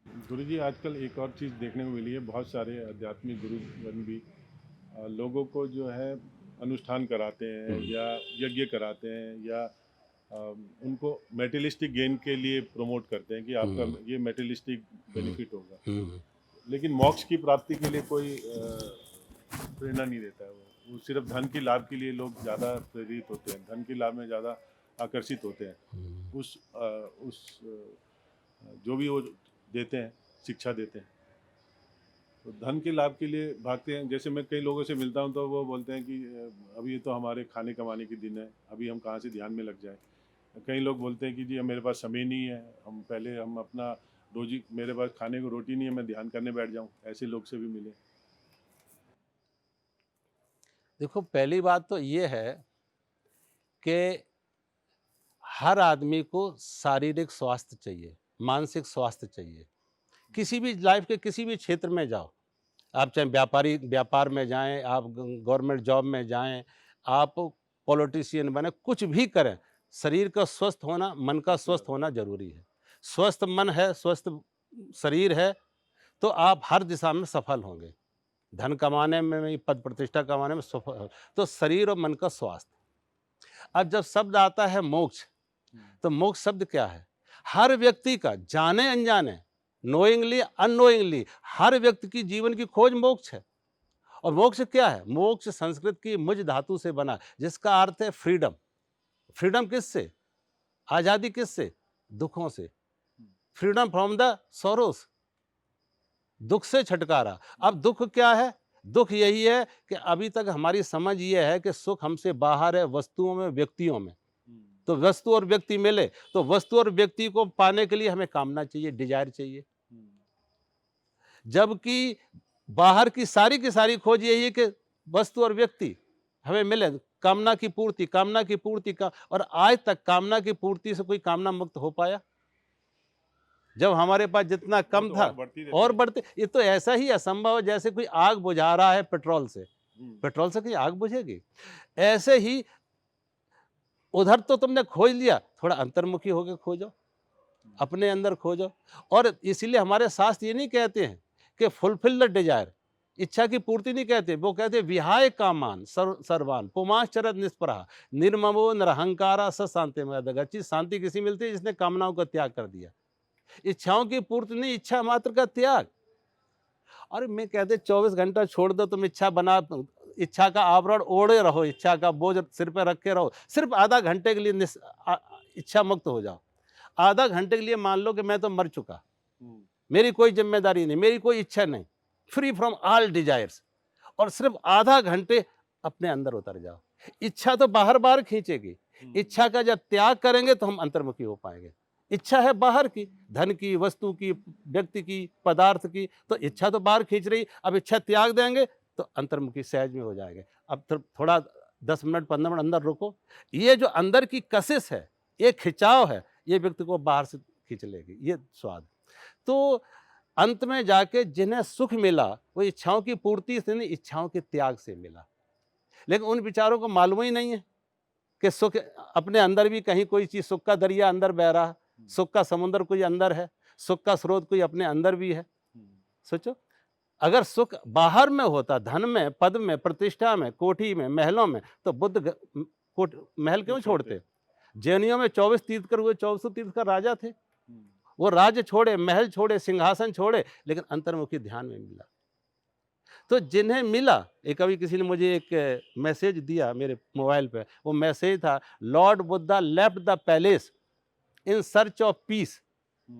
गुरु जी, आजकल एक और चीज़ देखने को मिली है, बहुत सारे आध्यात्मिक गुरुजन भी लोगों को जो है अनुष्ठान कराते हैं या यज्ञ कराते हैं या उनको मेटेरियलिस्टिक गेन के लिए प्रमोट करते हैं कि आपका ये मेटेरियलिस्टिक बेनिफिट होगा, लेकिन मोक्ष की प्राप्ति के लिए कोई प्रेरणा नहीं देता है। वो सिर्फ धन की लाभ के लिए लोग ज़्यादा प्रेरित होते हैं, धन के लाभ में ज़्यादा आकर्षित होते हैं। उस जो भी वो देते हैं, शिक्षा देते हैं, तो धन के लाभ के लिए भागते हैं। जैसे मैं कई लोगों से मिलता हूं तो वो बोलते हैं कि अभी तो हमारे खाने कमाने के दिन है, अभी हम कहाँ से ध्यान में लग जाएं। कई लोग बोलते हैं कि जी मेरे पास समय नहीं है, हम अपना रोजी, मेरे पास खाने को रोटी नहीं है, मैं ध्यान करने बैठ जाऊं। ऐसे लोग से भी मिले। देखो, पहली बात तो ये है कि हर आदमी को शारीरिक स्वास्थ्य चाहिए, मानसिक स्वास्थ्य चाहिए। किसी भी लाइफ के किसी भी क्षेत्र में जाओ, आप चाहे व्यापार में जाएं, आप गवर्नमेंट जॉब में जाएं, आप पॉलिटिशियन बने, कुछ भी करें, शरीर का स्वस्थ होना, मन का स्वस्थ होना जरूरी है। स्वस्थ मन है, स्वस्थ शरीर है तो आप हर दिशा में सफल होंगे। धन कमाने में, पद प्रतिष्ठा कमाने में सफल। तो शरीर और मन का स्वास्थ्य। अब जब शब्द आता है मोक्ष, तो मोक्ष शब्द क्या है? हर व्यक्ति का जाने अनजाने, नोइंगली अननोइंगली, हर व्यक्ति की जीवन की खोज मोक्ष है। और मोक्ष क्या है? मोक्ष संस्कृत की मुझ धातु से बना, जिसका अर्थ है फ्रीडम। फ्रीडम किससे? आजादी किससे? दुखों से। फ्रीडम फ्रॉम द सोरोस, दुख से छुटकारा। अब दुख क्या है? दुख यही है कि अभी तक हमारी समझ ये है कि सुख हमसे बाहर है, वस्तुओं में, व्यक्तियों में। तो वस्तु और व्यक्ति मिले, तो वस्तु और व्यक्ति को पाने के लिए हमें कामना चाहिए, डिजायर चाहिए। जबकि बाहर की सारी खोज यही है कि वस्तु और व्यक्ति हमें मिले, कामना की पूर्ति, कामना की पूर्ति का। और आज तक कामना की पूर्ति से कोई कामना मुक्त हो पाया? जब हमारे पास जितना कम था और बढ़ते, ये तो ऐसा ही असंभव है जैसे कोई आग बुझा रहा है पेट्रोल से। पेट्रोल से कोई आग बुझेगी? ऐसे ही उधर तो तुमने खोज लिया, थोड़ा अंतर्मुखी होकर खोजो, अपने अंदर खोजो। और इसीलिए हमारे शास्त्र ये नहीं कहते हैं कि फुलफिल द डिजायर, इच्छा की पूर्ति नहीं कहते, वो कहते विहाय कामान सर्वान पुमाश्चरत निष्परा निर्ममो निरहंकारा स शांति में गच्छति। शांति किसी मिलती है? जिसने कामनाओं का त्याग कर दिया। इच्छाओं की पूर्ति नहीं, इच्छा मात्र का त्याग। और मैं कहते 24 घंटा छोड़ दो, तुम इच्छा बना, इच्छा का आवरण ओढ़े रहो, इच्छा का बोझ सिर पे रखे रहो, सिर्फ आधा घंटे के लिए इच्छा मुक्त हो जाओ। आधा घंटे के लिए मान लो कि मैं तो मर चुका, मेरी कोई जिम्मेदारी नहीं, मेरी कोई इच्छा नहीं, फ्री फ्रॉम ऑल डिजायर्स। और सिर्फ आधा घंटे अपने अंदर उतर जाओ। इच्छा तो बाहर बाहर खींचेगी, इच्छा का जब त्याग करेंगे तो हम अंतर्मुखी हो पाएंगे। इच्छा है बाहर की, धन की, वस्तु की, व्यक्ति की, पदार्थ की, तो इच्छा तो बाहर खींच रही। अब इच्छा त्याग देंगे तो अंतर्मुखी सहज में हो जाएंगे। अब थोड़ा 10 मिनट 15 मिनट अंदर रुको। ये जो अंदर की कशिश है, ये खिंचाव है, ये व्यक्ति को बाहर से खींच लेगी, ये स्वाद। तो अंत में जाके जिन्हें सुख मिला वो इच्छाओं की पूर्ति से नहीं, इच्छाओं के त्याग से मिला। लेकिन उन विचारों को मालूम ही नहीं है कि सुख अपने अंदर भी कहीं कोई चीज, सुख का दरिया अंदर बह रहा है, सुख का समुद्र कोई अंदर है, सुख का स्रोत कोई अपने अंदर भी है। सोचो, अगर सुख बाहर में होता, धन में, पद में, प्रतिष्ठा में, कोठी में, महलों में, तो बुद्ध महल क्यों छोड़ते? जैनियों में 24 तीर्थकर हुए, 24 तीर्थ का राजा थे। वो राज्य छोड़े, महल छोड़े, सिंहासन छोड़े, लेकिन अंतर्मुखी ध्यान में मिला। तो जिन्हें मिला, एक अभी किसी ने मुझे एक मैसेज दिया मेरे मोबाइल पे, वो मैसेज था, Lord Buddha left the palace in search of peace.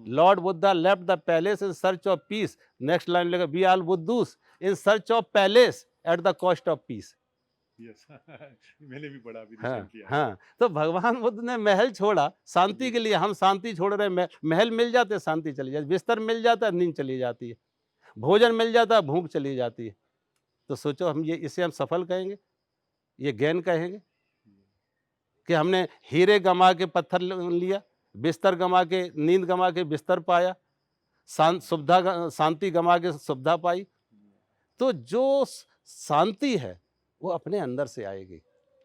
Lord Buddha left the palace in search of peace. Next line लेगा, we all Buddhas in search of palace at the cost of peace. Yes मैंने भी पढ़ा अभी हाँ recently. हाँ। तो भगवान बुद्ध ने महल छोड़ा शांति के लिए, हम शांति छोड़ रहे हैं। महल मिल जाते शांति चली जाती, बिस्तर मिल जाता नींद चली जाती है, भोजन मिल जाता भूख चली जाती है। तो सोचो हम ये, इसे हम सफल कहेंगे, ये ज्ञान कहेंगे कि हमने हीरे गमा के पत्थर लिया, बिस्तर गमा के, नींद गमा के बिस्तर पाया, शांति गमा के सुविधा पाई। तो जो शांति है वो अपने अंदर से आएगी।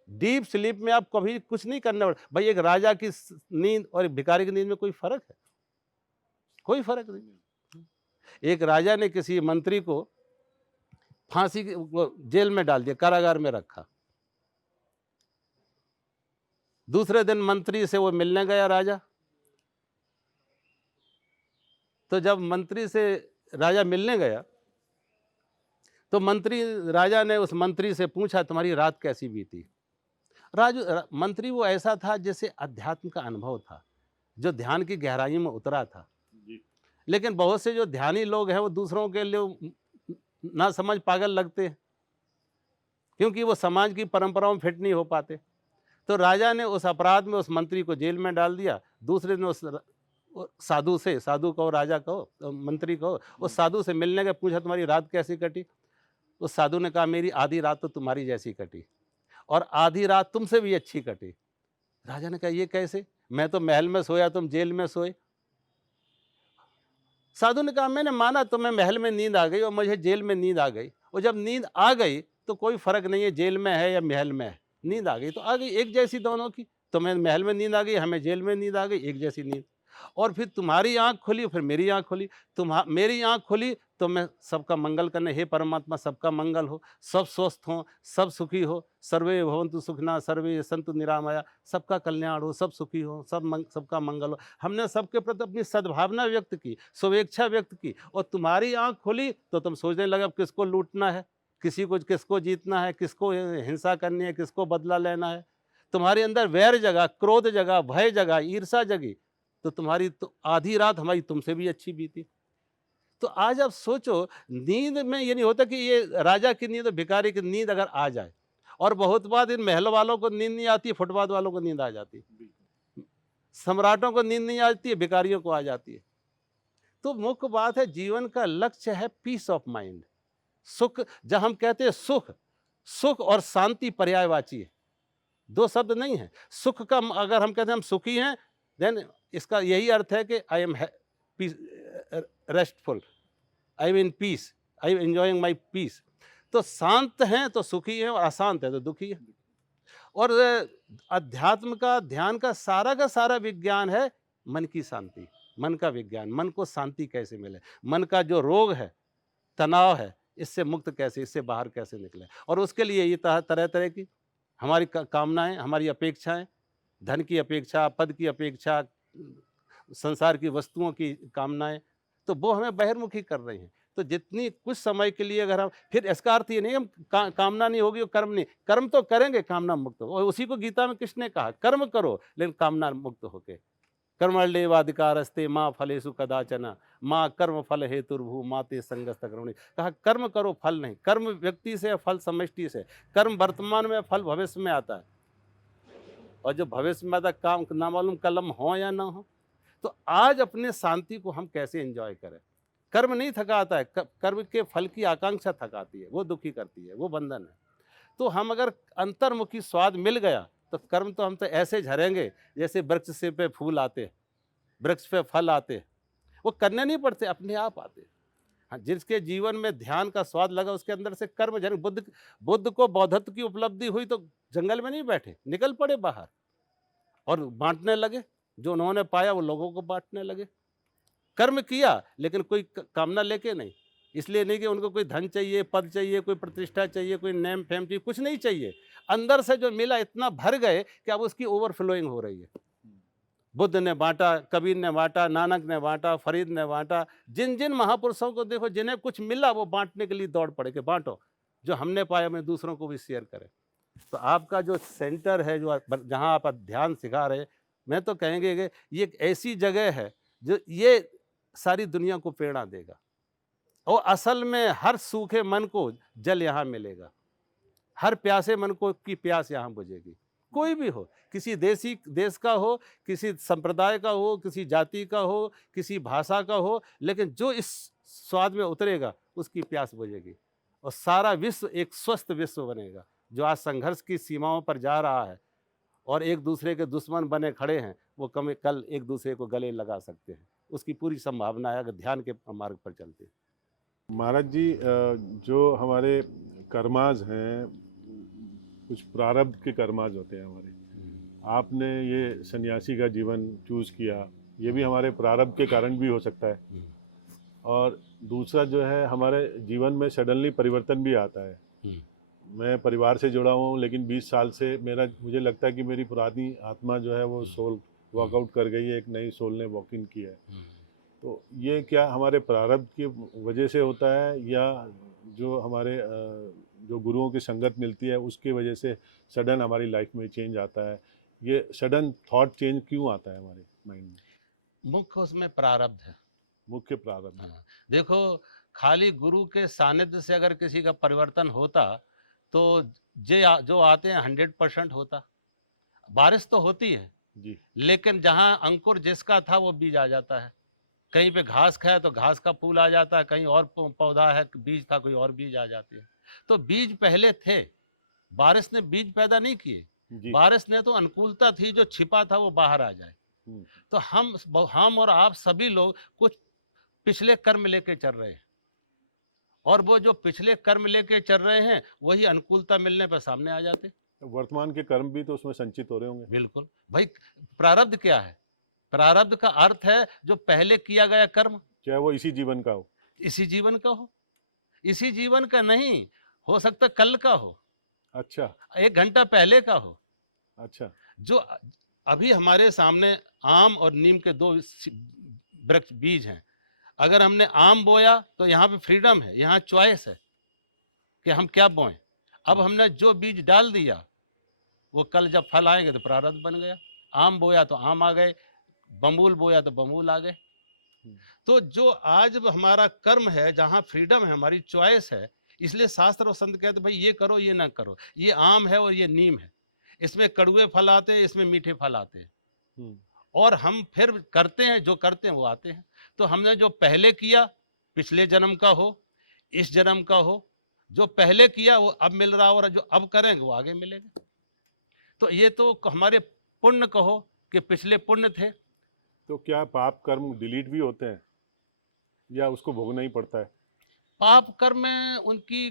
डीप स्लीप में आप कभी कुछ नहीं करने वाले। भाई एक राजा की नींद और एक भिखारी की नींद में कोई फर्क है? कोई फर्क नहीं। एक राजा ने किसी मंत्री को फांसी जेल में डाल दिया, कारागार में रखा। दूसरे दिन मंत्री से वो मिलने गया राजा। तो जब मंत्री से राजा मिलने गया तो राजा ने उस मंत्री से पूछा तुम्हारी रात कैसी बीती? मंत्री वो ऐसा था जैसे अध्यात्म का अनुभव था, जो ध्यान की गहराई में उतरा था। लेकिन बहुत से जो ध्यानी लोग हैं वो दूसरों के लिए ना समझ पागल लगते हैं, क्योंकि वो समाज की परंपराओं में फिट नहीं हो पाते। तो राजा ने उस अपराध में उस मंत्री को जेल में डाल दिया। दूसरे दिन उस साधु कहो, राजा कहो, मंत्री कहो, उस साधु से मिलने का पूछा तुम्हारी रात कैसी कटी? उस साधु ने कहा मेरी आधी रात तो तुम्हारी जैसी कटी और आधी रात तुमसे भी अच्छी कटी। राजा ने कहा ये कैसे? मैं तो महल में सोया, तुम जेल में सोए। साधु ने कहा मैंने माना तुम्हें महल में नींद आ गई और मुझे जेल में नींद आ गई, और जब नींद आ गई तो कोई फर्क नहीं है जेल में है या महल में है, नींद आ गई तो आ गई, एक जैसी दोनों की। तुम्हें महल में नींद आ गई, हमें जेल में नींद आ गई, एक जैसी नींद। और फिर तुम्हारी आंख खुली, फिर मेरी आंख खुली, मेरी आंख खुली तो मैं सबका मंगल करने, हे परमात्मा सबका मंगल हो, सब स्वस्थ हो, सब सुखी हो, सर्वे भवन्तु सुखिनः सर्वे सन्तु निरामया, सबका कल्याण हो, सब सुखी हो, सबका मंगल हो। हमने सबके प्रति अपनी सद्भावना व्यक्त की, शुभेच्छा व्यक्त की, और तुम्हारी आंख खुली तो तुम सोचने लगे अब किसको लूटना है, किसको जीतना है, किसको हिंसा करनी है, किसको बदला लेना है। तुम्हारे अंदर वैर जगा, क्रोध जगा, भय जगा, ईर्षा जगी, तो तुम्हारी तो आधी रात हमारी तुमसे भी अच्छी बीती। तो आज आप सोचो, नींद में ये नहीं होता कि ये राजा की नींद और भिखारी की नींद अगर आ जाए, और बहुत बार इन महल वालों को नींद नहीं आती, फुटपाथ वालों को नींद आ जाती है, सम्राटों को नींद नहीं आती है, भिखारियों को आ जाती है। तो मुख्य बात है, जीवन का लक्ष्य है पीस ऑफ माइंड, सुख। जब हम कहते हैं सुख और शांति पर्यायवाची है, दो शब्द नहीं है। सुख का अगर हम कहते हैं हम सुखी हैं, देन इसका यही अर्थ है कि I am restful, I am in peace, I am enjoying my peace. तो शांत हैं तो सुखी हैं, और अशांत है तो दुखी है। और अध्यात्म का, ध्यान का सारा विज्ञान है मन की शांति, मन का विज्ञान। मन को शांति कैसे मिले, मन का जो रोग है, तनाव है, इससे मुक्त कैसे, इससे बाहर कैसे निकले। और उसके लिए ये तरह तरह की हमारी कामनाएं, हमारी अपेक्षाएं, धन की अपेक्षा, पद की अपेक्षा, संसार की वस्तुओं की कामनाएं, तो वो हमें बहिर्मुखी कर रही हैं। तो जितनी कुछ समय के लिए अगर हम, फिर इसका अर्थ ये नहीं हम कामना नहीं होगी और कर्म नहीं, कर्म तो करेंगे कामना मुक्त हो। और उसी को गीता में कृष्ण ने कहा कर्म करो लेकिन कामना मुक्त होके। कर्मण्येवाधिकारस्ते माँ फलेषु कदाचन माँ कर्म फल हेतुर्भू माते संगस्त कर्मणि। कहा कर्म करो, फल नहीं। कर्म व्यक्ति से, फल समष्टि से। कर्म वर्तमान में, फल भविष्य में आता है, और जो भविष्य में आता काम ना मालूम कलम हो या ना हो। तो आज अपने शांति को हम कैसे एंजॉय करें। कर्म नहीं थकाता है, कर्म के फल की आकांक्षा थकाती है, वो दुखी करती है, वो बंधन है। तो हम अगर अंतर्मुखी स्वाद मिल गया तो कर्म तो हम तो ऐसे झरेंगे जैसे वृक्ष से पे फूल आते, वृक्ष पे फल आते, वो करने नहीं पड़ते, अपने आप आते। हाँ, जिसके जीवन में ध्यान का स्वाद लगा उसके अंदर से कर्म झर। बुद्ध को बौद्धत्व की उपलब्धि हुई तो जंगल में नहीं बैठे, निकल पड़े बाहर और बांटने लगे, जो उन्होंने पाया वो लोगों को बांटने लगे। कर्म किया लेकिन कोई कामना लेके नहीं, इसलिए नहीं कि उनको कोई धन चाहिए, पद चाहिए, कोई प्रतिष्ठा चाहिए, कोई नेम फेम चाहिए, कुछ नहीं चाहिए। अंदर से जो मिला इतना भर गए कि अब उसकी ओवरफ्लोइंग हो रही है। बुद्ध ने बांटा, कबीर ने बांटा, नानक ने बांटा, फरीद ने बांटा। जिन जिन महापुरुषों को देखो, जिन्हें कुछ मिला वो बांटने के लिए दौड़ पड़े कि बांटो, जो हमने पाया मैं दूसरों को भी शेयर करें। तो आपका जो सेंटर है, जो जहाँ आप ध्यान सिखा रहे, मैं तो कहेंगे कि ये एक ऐसी जगह है जो ये सारी दुनिया को प्रेरणा देगा। और असल में हर सूखे मन को जल यहाँ मिलेगा, हर प्यासे मन को की प्यास यहाँ बुझेगी। कोई भी हो, किसी देश का हो, किसी संप्रदाय का हो, किसी जाति का हो, किसी भाषा का हो, लेकिन जो इस स्वाद में उतरेगा उसकी प्यास बुझेगी और सारा विश्व एक स्वस्थ विश्व बनेगा। जो आज संघर्ष की सीमाओं पर जा रहा है और एक दूसरे के दुश्मन बने खड़े हैं, वो कल एक दूसरे को गले लगा सकते हैं। उसकी पूरी संभावना है अगर ध्यान के मार्ग पर चलते हैं। महाराज जी, जो हमारे कर्माज हैं, कुछ प्रारब्ध के कर्माज होते हैं हमारे। आपने ये सन्यासी का जीवन चूज किया, ये भी हमारे प्रारब्ध के कारण भी हो सकता है। और दूसरा जो है, हमारे जीवन में सडनली परिवर्तन भी आता है। मैं परिवार से जुड़ा हुआ हूँ, लेकिन 20 साल से मुझे लगता है कि मेरी पुरानी आत्मा जो है वो सोल वॉकआउट कर गई है, एक नई सोल ने वॉक इन किया है। तो ये क्या हमारे प्रारब्ध की वजह से होता है, या जो हमारे जो गुरुओं की संगत मिलती है उसकी वजह से सडन हमारी लाइफ में चेंज आता है? ये सडन थॉट चेंज क्यों आता है हमारे माइंड में? मुख्य उसमें प्रारब्ध है। मुख्य प्रारब्ध। हाँ, देखो, खाली गुरु के सानिध्य से अगर किसी का परिवर्तन होता तो जो आते हैं 100% होता। बारिश तो होती है जी। लेकिन जहाँ अंकुर जिसका था वो बीज आ जाता है। कहीं पे घास खाए तो घास का फूल आ जाता है, कहीं और पौधा है बीज था कोई और बीज आ जाते हैं। तो बीज पहले थे, बारिश ने बीज पैदा नहीं किए, बारिश ने तो अनुकूलता थी, जो छिपा था वो बाहर आ जाए। तो हम और आप सभी लोग कुछ पिछले कर्म लेके चल रहे हैं, और वो जो पिछले कर्म लेके चल रहे हैं वही अनुकूलता मिलने पर सामने आ जाते। वर्तमान के कर्म भी तो उसमें संचित हो रहे होंगे। बिल्कुल भाई, प्रारब्ध क्या है? प्रारब्ध का अर्थ है जो पहले किया गया कर्म, चाहे वो इसी जीवन का हो। इसी जीवन का हो, इसी जीवन का नहीं हो सकता, कल का हो, अच्छा, 1 घंटा पहले का हो। अच्छा। जो अभी हमारे सामने आम और नीम के 2 वृक्ष बीज हैं। अगर हमने आम बोया तो यहाँ पे फ्रीडम है, यहाँ चॉइस है कि हम क्या बोएं। अब हमने जो बीज डाल दिया वो कल जब फल आएंगे तो प्रारब्ध बन गया। आम बोया तो आम आ गए, बमूल बोया तो बमूल आ गए। तो जो आज हमारा कर्म है, जहाँ फ्रीडम है, हमारी चॉइस है, इसलिए शास्त्र और संत कहते भाई ये करो ये ना करो। ये आम है और ये नीम है, इसमें कड़वे फल आते हैं, इसमें मीठे फल आते हैं, और हम फिर करते हैं, जो करते हैं वो आते हैं। तो हमने जो पहले किया, पिछले जन्म का हो, इस जन्म का हो, जो पहले किया वो अब मिल रहा, और जो अब करेंगे वो आगे मिलेगा। तो ये तो हमारे पुण्य कहो कि पिछले पुण्य थे। तो क्या पाप कर्म डिलीट भी होते हैं या उसको भोगना ही पड़ता है? पाप कर्म में उनकी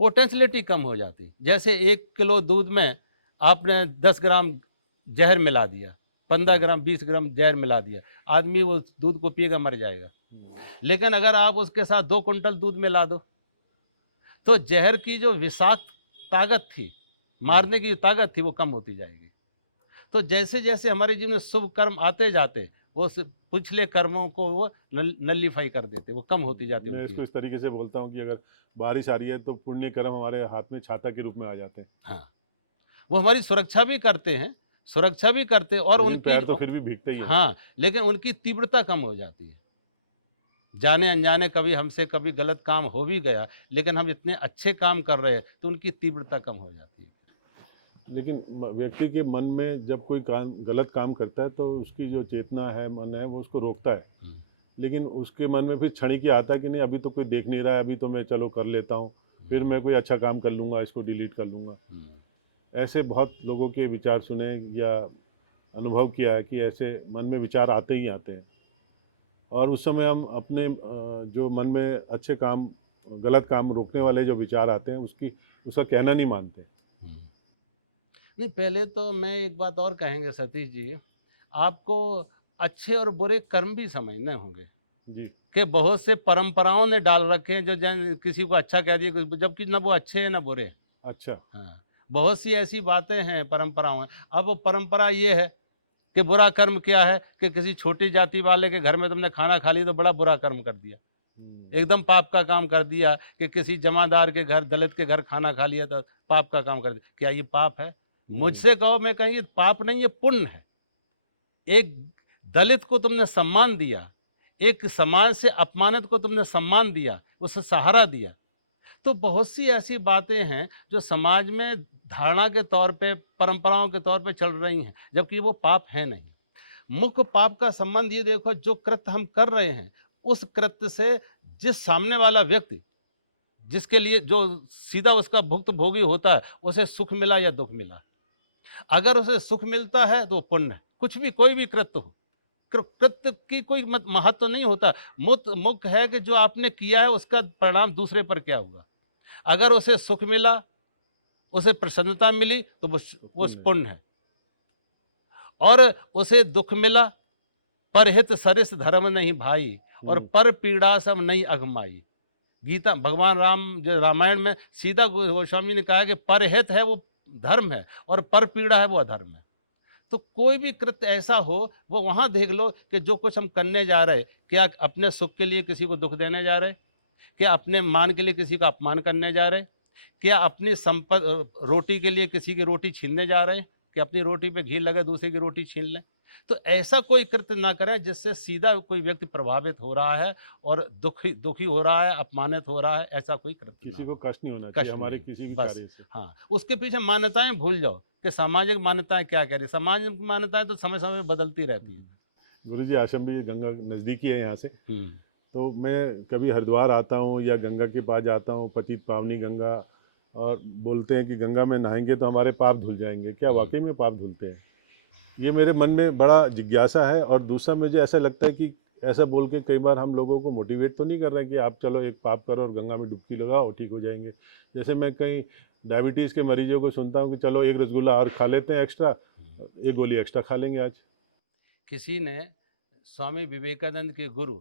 पोटेंशियलिटी कम हो जाती। जैसे 1 किलो दूध में आपने 10 ग्राम जहर मिला दिया, 15 ग्राम 20 ग्राम जहर मिला दिया, आदमी वो दूध को पिएगा, मर जाएगा। लेकिन अगर आप उसके साथ 2 कुंटल दूध मिला दो तो जहर की जो विषाक्त ताकत थी, मारने की ताकत थी, वो कम होती जाएगी। तो जैसे जैसे हमारे जीवन में शुभ कर्म आते जाते, वो पिछले कर्मों को वो नलिफाई कर देते, वो कम होती जाती। मैं इसको इस तरीके से बोलता हूँ कि अगर बारिश आ रही है तो पुण्य कर्म हमारे हाथ में छाता के रूप में आ जाते हैं। हाँ, वो हमारी सुरक्षा भी करते हैं, सुरक्षा भी करते हैं, और उनकी पैर तो फिर भी भीगते ही है। हाँ, लेकिन उनकी तीव्रता कम हो जाती है। जाने अनजाने कभी हमसे कभी गलत काम हो भी गया, लेकिन हम इतने अच्छे काम कर रहे हैं तो उनकी तीव्रता कम हो जाती है। लेकिन व्यक्ति के मन में जब कोई गलत काम करता है तो उसकी जो चेतना है, मन है, वो उसको रोकता है। लेकिन उसके मन में फिर क्षणिक आता है कि नहीं, अभी तो कोई देख नहीं रहा है, अभी तो मैं चलो कर लेता हूँ, फिर मैं कोई अच्छा काम कर लूँगा, इसको डिलीट कर लूँगा। ऐसे बहुत लोगों के विचार सुने या अनुभव किया है कि ऐसे मन में विचार आते ही आते हैं, और उस समय हम अपने जो मन में अच्छे काम, गलत काम रोकने वाले जो विचार आते हैं उसका कहना नहीं मानते। नहीं, पहले तो मैं एक बात और कहेंगे सतीश जी, आपको अच्छे और बुरे कर्म भी समझने होंगे जी। कि बहुत से परंपराओं ने डाल रखे हैं, जो किसी को अच्छा कह दिया, जबकि न वो अच्छे हैं न बुरे। अच्छा। हाँ, बहुत सी ऐसी बातें हैं परंपराओं में। अब परंपरा ये है कि बुरा कर्म क्या है कि किसी छोटी जाति वाले के घर में तुमने खाना खा लिया तो बड़ा बुरा कर्म कर दिया, एकदम पाप का काम कर दिया। कि किसी जमादार के घर, दलित के घर खाना खा लिया तो पाप का काम कर दिया। क्या ये पाप है? मुझसे कहो, मैं कहीं पाप नहीं, ये पुण्य है। एक दलित को तुमने सम्मान दिया, एक समाज से अपमानित को तुमने सम्मान दिया, उसे सहारा दिया, तो बहुत सी ऐसी बातें हैं जो समाज में धारणा के तौर पे, परंपराओं के तौर पे चल रही हैं, जबकि वो पाप है नहीं। मुख्य पाप का संबंध ये देखो, जो कृत्य हम कर रहे हैं उस कृत्य से जिस सामने वाला व्यक्ति, जिसके लिए जो सीधा उसका भुक्त भोगी होता है, उसे सुख मिला या दुख मिला। अगर उसे सुख मिलता है तो पुण्य है, कुछ भी कोई भी कृत्य हो, कृत्य की कोई महत्व नहीं होता। मुख्य है कि जो आपने किया है उसका परिणाम दूसरे पर क्या हुआ। अगर उसे सुख मिला, उसे प्रसन्नता मिली, तो तो वो पुण्य। पुण्य है। और उसे दुख मिला, परहित सरिस धर्म नहीं भाई, और हम्म, पर पीड़ा सब नहीं अगमाई। गीता, भगवान राम जो रामायण में सीधा गोस्वामी ने कहा है कि परहित है वो धर्म है, और पर पीड़ा है वो अधर्म है। तो कोई भी कृत्य ऐसा हो, वो वहां देख लो कि जो कुछ हम करने जा रहे, क्या अपने सुख के लिए किसी को दुख देने जा रहे, क्या अपने मान के लिए किसी का अपमान करने जा रहे, क्या अपनी रोटी के लिए किसी की रोटी छीनने जा रहे हैं, कि अपनी रोटी पे घी लगे दूसरे की रोटी छीन लें। तो ऐसा कोई कृत्य ना करें जिससे सीधा कोई व्यक्ति प्रभावित हो रहा है और दुखी दुखी हो रहा है, अपमानित हो रहा है, ऐसा कोई कृत्य ना किसी को हो। कष्ट नहीं होना चाहिए कष्ट हमारे नहीं, किसी भी बस। कार्य से। हाँ, उसके पीछे मान्यताएं भूल जाओ कि सामाजिक मान्यताएं क्या कह रही। सामाजिक मान्यताएं तो समय समय में बदलती रहती है। गुरु जी, आश्रम भी गंगा नज़दीकी है यहाँ से, हम्म। तो मैं कभी हरिद्वार आता हूँ या गंगा के पास जाता हूँ, पतित पावनी गंगा, और बोलते हैं कि गंगा में नहाएंगे तो हमारे पाप धुल जाएंगे। क्या हम्म। वाकई में पाप धुलते हैं? ये मेरे मन में बड़ा जिज्ञासा है। और दूसरा, मुझे ऐसा लगता है कि ऐसा बोल के कई बार हम लोगों को मोटिवेट तो नहीं कर रहे हैं कि आप चलो एक पाप करो और गंगा में डुबकी लगाओ, ठीक हो जाएंगे। जैसे मैं कई डायबिटीज़ के मरीजों को सुनता हूँ कि चलो एक रसगुल्ला और खा लेते हैं एक्स्ट्रा, एक गोली एक्स्ट्रा खा लेंगे आज। किसी ने स्वामी विवेकानंद के गुरु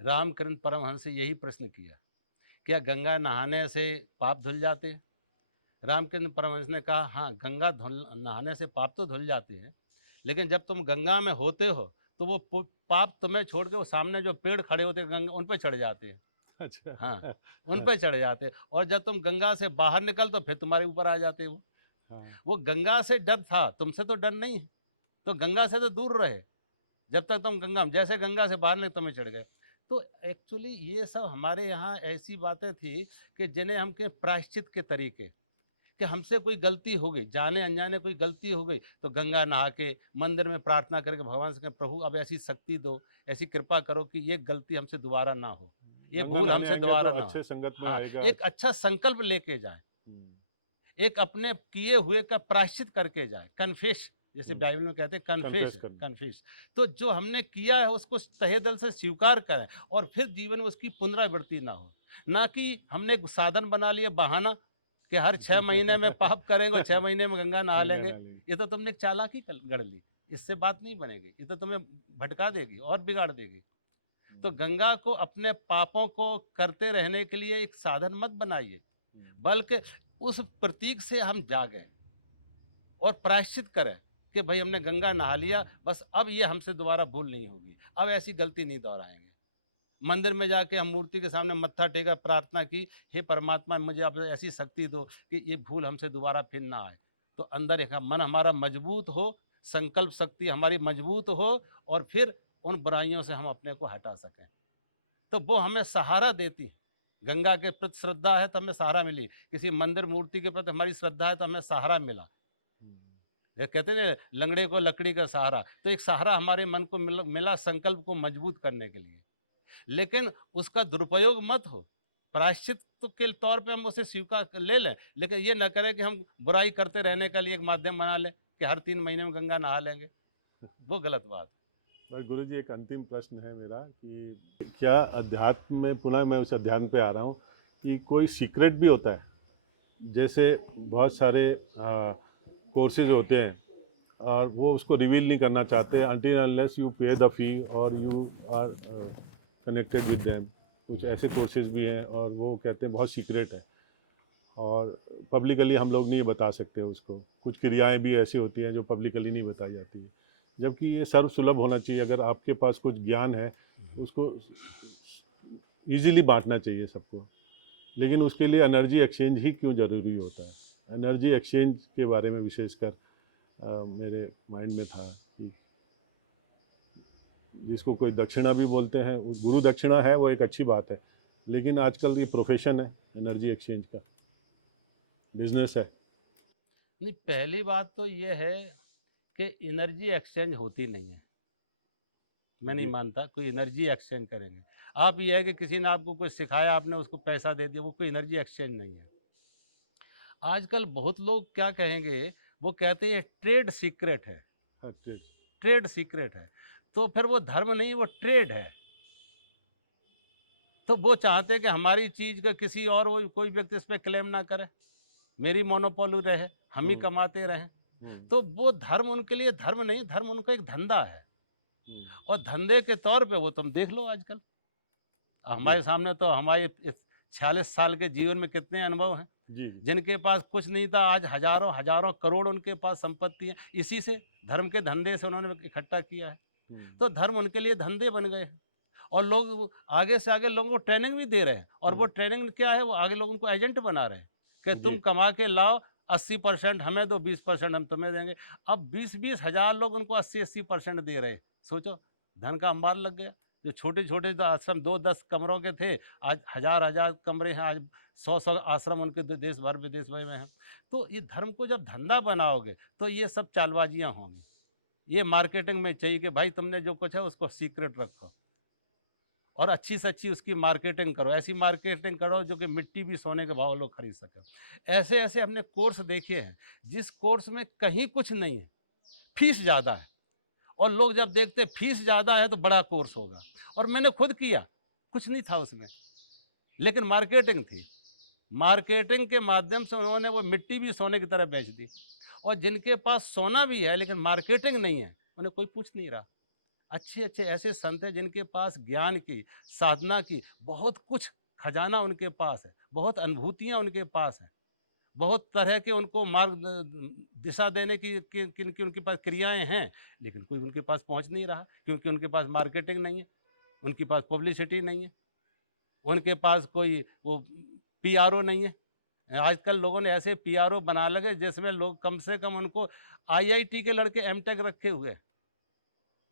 रामकृष्ण परमहंस से यही प्रश्न किया, क्या गंगा नहाने से पाप धुल जाते हैं? रामकृष्ण परमहंस ने कहा, हाँ, गंगा नहाने से पाप तो धुल जाते हैं, लेकिन जब तुम गंगा में होते हो तो वो पाप तुम्हें छोड़ के वो सामने जो पेड़ खड़े होते हैं गंगा, उन पे चढ़ जाते हैं। अच्छा। हाँ, उन पे चढ़ जाते हैं। और जब तुम गंगा से बाहर निकल तो फिर तुम्हारे ऊपर आ जाते हैं। हाँ। वो गंगा से डर था, तुमसे तो डर नहीं है, तो गंगा से तो दूर रहे। जब तक तुम गंगा में, जैसे गंगा से बाहर निकले तुम्हें चढ़ गए। तो एक्चुअली ये सब हमारे यहाँ ऐसी बातें थी कि जिन्हें हम के प्रायश्चित के तरीके, कि हमसे कोई गलती हो गई, जाने अनजाने कोई गलती हो गई, तो गंगा नहा के मंदिर में प्रार्थना करके भगवान से कहें, प्रभु अब ऐसी शक्ति दो, ऐसी कृपा करो कि ये गलती हमसे दोबारा ना हो, ये गंगा भूल नहाने हमसे आएंगे तो दोबारा ना हो। अच्छे संगत में हाँ, आएगा। एक अच्छा संकल्प लेके जाए, हम्म, एक अपने किए हुए का प्रायश्चित करके जाए, कन्फेस, जैसे हम्म, बाइबल में कहते हैं कन्फेस, कन्फेस करना। कन्फेस। तो जो हमने किया है उसको तहे दिल से स्वीकार करें, और फिर जीवन में उसकी पुनरावृत्ति ना हो। ना कि हमने एक साधन बना लिया, बहाना, कि हर 6 महीने में पाप करेंगे और 6 महीने में गंगा नहा गंगा लेंगे। नहा लेंगे। ये तो तुमने एक चालाकी गढ़ ली, इससे बात नहीं बनेगी, ये तो तुम्हें भटका देगी और बिगाड़ देगी। तो गंगा को अपने पापों को करते रहने के लिए एक साधन मत बनाइए, बल्कि उस प्रतीक से हम जागें और प्रायश्चित करें कि भाई हमने गंगा नहा लिया, बस अब ये हमसे दोबारा भूल नहीं होगी, अब ऐसी गलती नहीं दोहराएंगे। मंदिर में जाके हम मूर्ति के सामने मत्था टेका, प्रार्थना की, हे परमात्मा मुझे आप ऐसी शक्ति दो कि ये भूल हमसे दोबारा फिर ना आए। तो अंदर एक मन हमारा मजबूत हो, संकल्प शक्ति हमारी मजबूत हो, और फिर उन बुराइयों से हम अपने को हटा सकें। तो वो हमें सहारा देती है। गंगा के प्रति श्रद्धा है तो हमें सहारा मिली, किसी मंदिर मूर्ति के प्रति हमारी श्रद्धा है तो हमें सहारा मिला। ये कहते हैं लंगड़े को लकड़ी का सहारा, तो एक सहारा हमारे मन को मिला संकल्प को मजबूत करने के लिए। लेकिन उसका दुरुपयोग मत हो। प्रायश्चित के तौर पे हम उसे स्वीकार ले लें, लेकिन ये न करें कि हम बुराई करते रहने का लिए एक माध्यम बना लें कि हर 3 महीने में गंगा नहा लेंगे। वो गलत बात है। बस गुरु जी, एक अंतिम प्रश्न है मेरा कि क्या अध्यात्म में, पुनः मैं उस अध्यात्म पे आ रहा हूँ, कि कोई सीक्रेट भी होता है? जैसे बहुत सारे कोर्सेज होते हैं और वो उसको रिवील नहीं करना चाहते until unless you pay the fee और you are connected with them. कुछ ऐसे कोर्सेज भी हैं और वो कहते हैं बहुत सीक्रेट है और पब्लिकली हम लोग नहीं बता सकते उसको। कुछ क्रियाएं भी ऐसी होती हैं जो पब्लिकली नहीं बताई जाती है, जबकि ये सर्व सुलभ होना चाहिए। अगर आपके पास कुछ ज्ञान है उसको इजीली बांटना चाहिए सबको, लेकिन उसके लिए एनर्जी एक्सचेंज ही क्यों ज़रूरी होता है? एनर्जी एक्सचेंज के बारे में विशेषकर मेरे माइंड में था कि जिसको कोई दक्षिणा भी बोलते हैं, गुरु दक्षिणा है वो एक अच्छी बात है, लेकिन आजकल ये प्रोफेशन है, एनर्जी एक्सचेंज का बिजनेस है। नहीं, पहली बात तो ये है कि एनर्जी एक्सचेंज होती नहीं है। मैं नहीं जी मानता कोई एनर्जी एक्सचेंज करेंगे। आप ये है कि किसी ने आपको कुछ सिखाया, आपने उसको पैसा दे दिया, वो कोई एनर्जी एक्सचेंज नहीं है। आजकल बहुत लोग क्या कहेंगे, वो कहते हैं ट्रेड सीक्रेट है, हाँ, ट्रेड। ट्रेड सीक्रेट है। तो फिर वो धर्म नहीं, वो ट्रेड है। तो वो चाहते हैं कि हमारी चीज का किसी और वो कोई व्यक्ति इस पे क्लेम ना करे, मेरी मोनोपोली रहे, हम ही हम्म, कमाते रहें। हम्म, तो वो धर्म उनके लिए धर्म नहीं, धर्म उनका एक धंधा है। हम्म, और धंधे के तौर पे वो तुम देख लो आजकल जी हमारे सामने, तो हमारे इस 46 साल के जीवन में कितने अनुभव हैं। जी जी। जिनके पास कुछ नहीं था, आज हजारों हजारों करोड़ उनके पास संपत्ति है, इसी से धर्म के धंधे से उन्होंने इकट्ठा किया है। हम्म, तो धर्म उनके लिए धंधे बन गए हैं। और लोग आगे से आगे लोगों को ट्रेनिंग भी दे रहे हैं, और वो हम्म, ट्रेनिंग क्या है, वो आगे लोगों को एजेंट बना रहे हैं कि तुम जी कमा के लाओ, 80% हमें दो, 20% हम तुम्हें देंगे। अब 20-20 हजार लोग उनको 80-80% दे रहे हैं। सोचो, धन का अंबार लग गया। जो छोटे छोटे जो आश्रम 2-10 कमरों के थे, आज हजार हजार कमरे हैं, आज 100-100 आश्रम उनके देश भर विदेश भर में हैं। तो ये धर्म को जब धंधा बनाओगे तो ये सब चालबाजियां होंगी। ये मार्केटिंग में चाहिए कि भाई तुमने जो कुछ है उसको सीक्रेट रखो, और अच्छी से अच्छी उसकी मार्केटिंग करो, ऐसी मार्केटिंग करो जो कि मिट्टी भी सोने के भाव लोग खरीद सकें। ऐसे ऐसे हमने कोर्स देखे हैं जिस कोर्स में कहीं कुछ नहीं है, फीस ज़्यादा है, और लोग जब देखते फीस ज़्यादा है तो बड़ा कोर्स होगा। और मैंने खुद किया, कुछ नहीं था उसमें, लेकिन मार्केटिंग थी। मार्केटिंग के माध्यम से उन्होंने वो मिट्टी भी सोने की तरह बेच दी। और जिनके पास सोना भी है लेकिन मार्केटिंग नहीं है, उन्हें कोई पूछ नहीं रहा। अच्छे अच्छे ऐसे संत हैं जिनके पास ज्ञान की, साधना की बहुत कुछ खजाना उनके पास है, बहुत अनुभूतियां उनके पास हैं, बहुत तरह के उनको मार्ग दिशा देने की उनके पास क्रियाएं हैं, लेकिन कोई उनके पास पहुंच नहीं रहा, क्योंकि उनके पास मार्केटिंग नहीं है, उनके पास पब्लिसिटी नहीं है, उनके पास कोई वो पीआरओ नहीं है। आजकल लोगों ने ऐसे पीआरओ बना लगे जिसमें लोग कम से कम उनको आईआईटी के लड़के एमटेक रखे हुए हैं।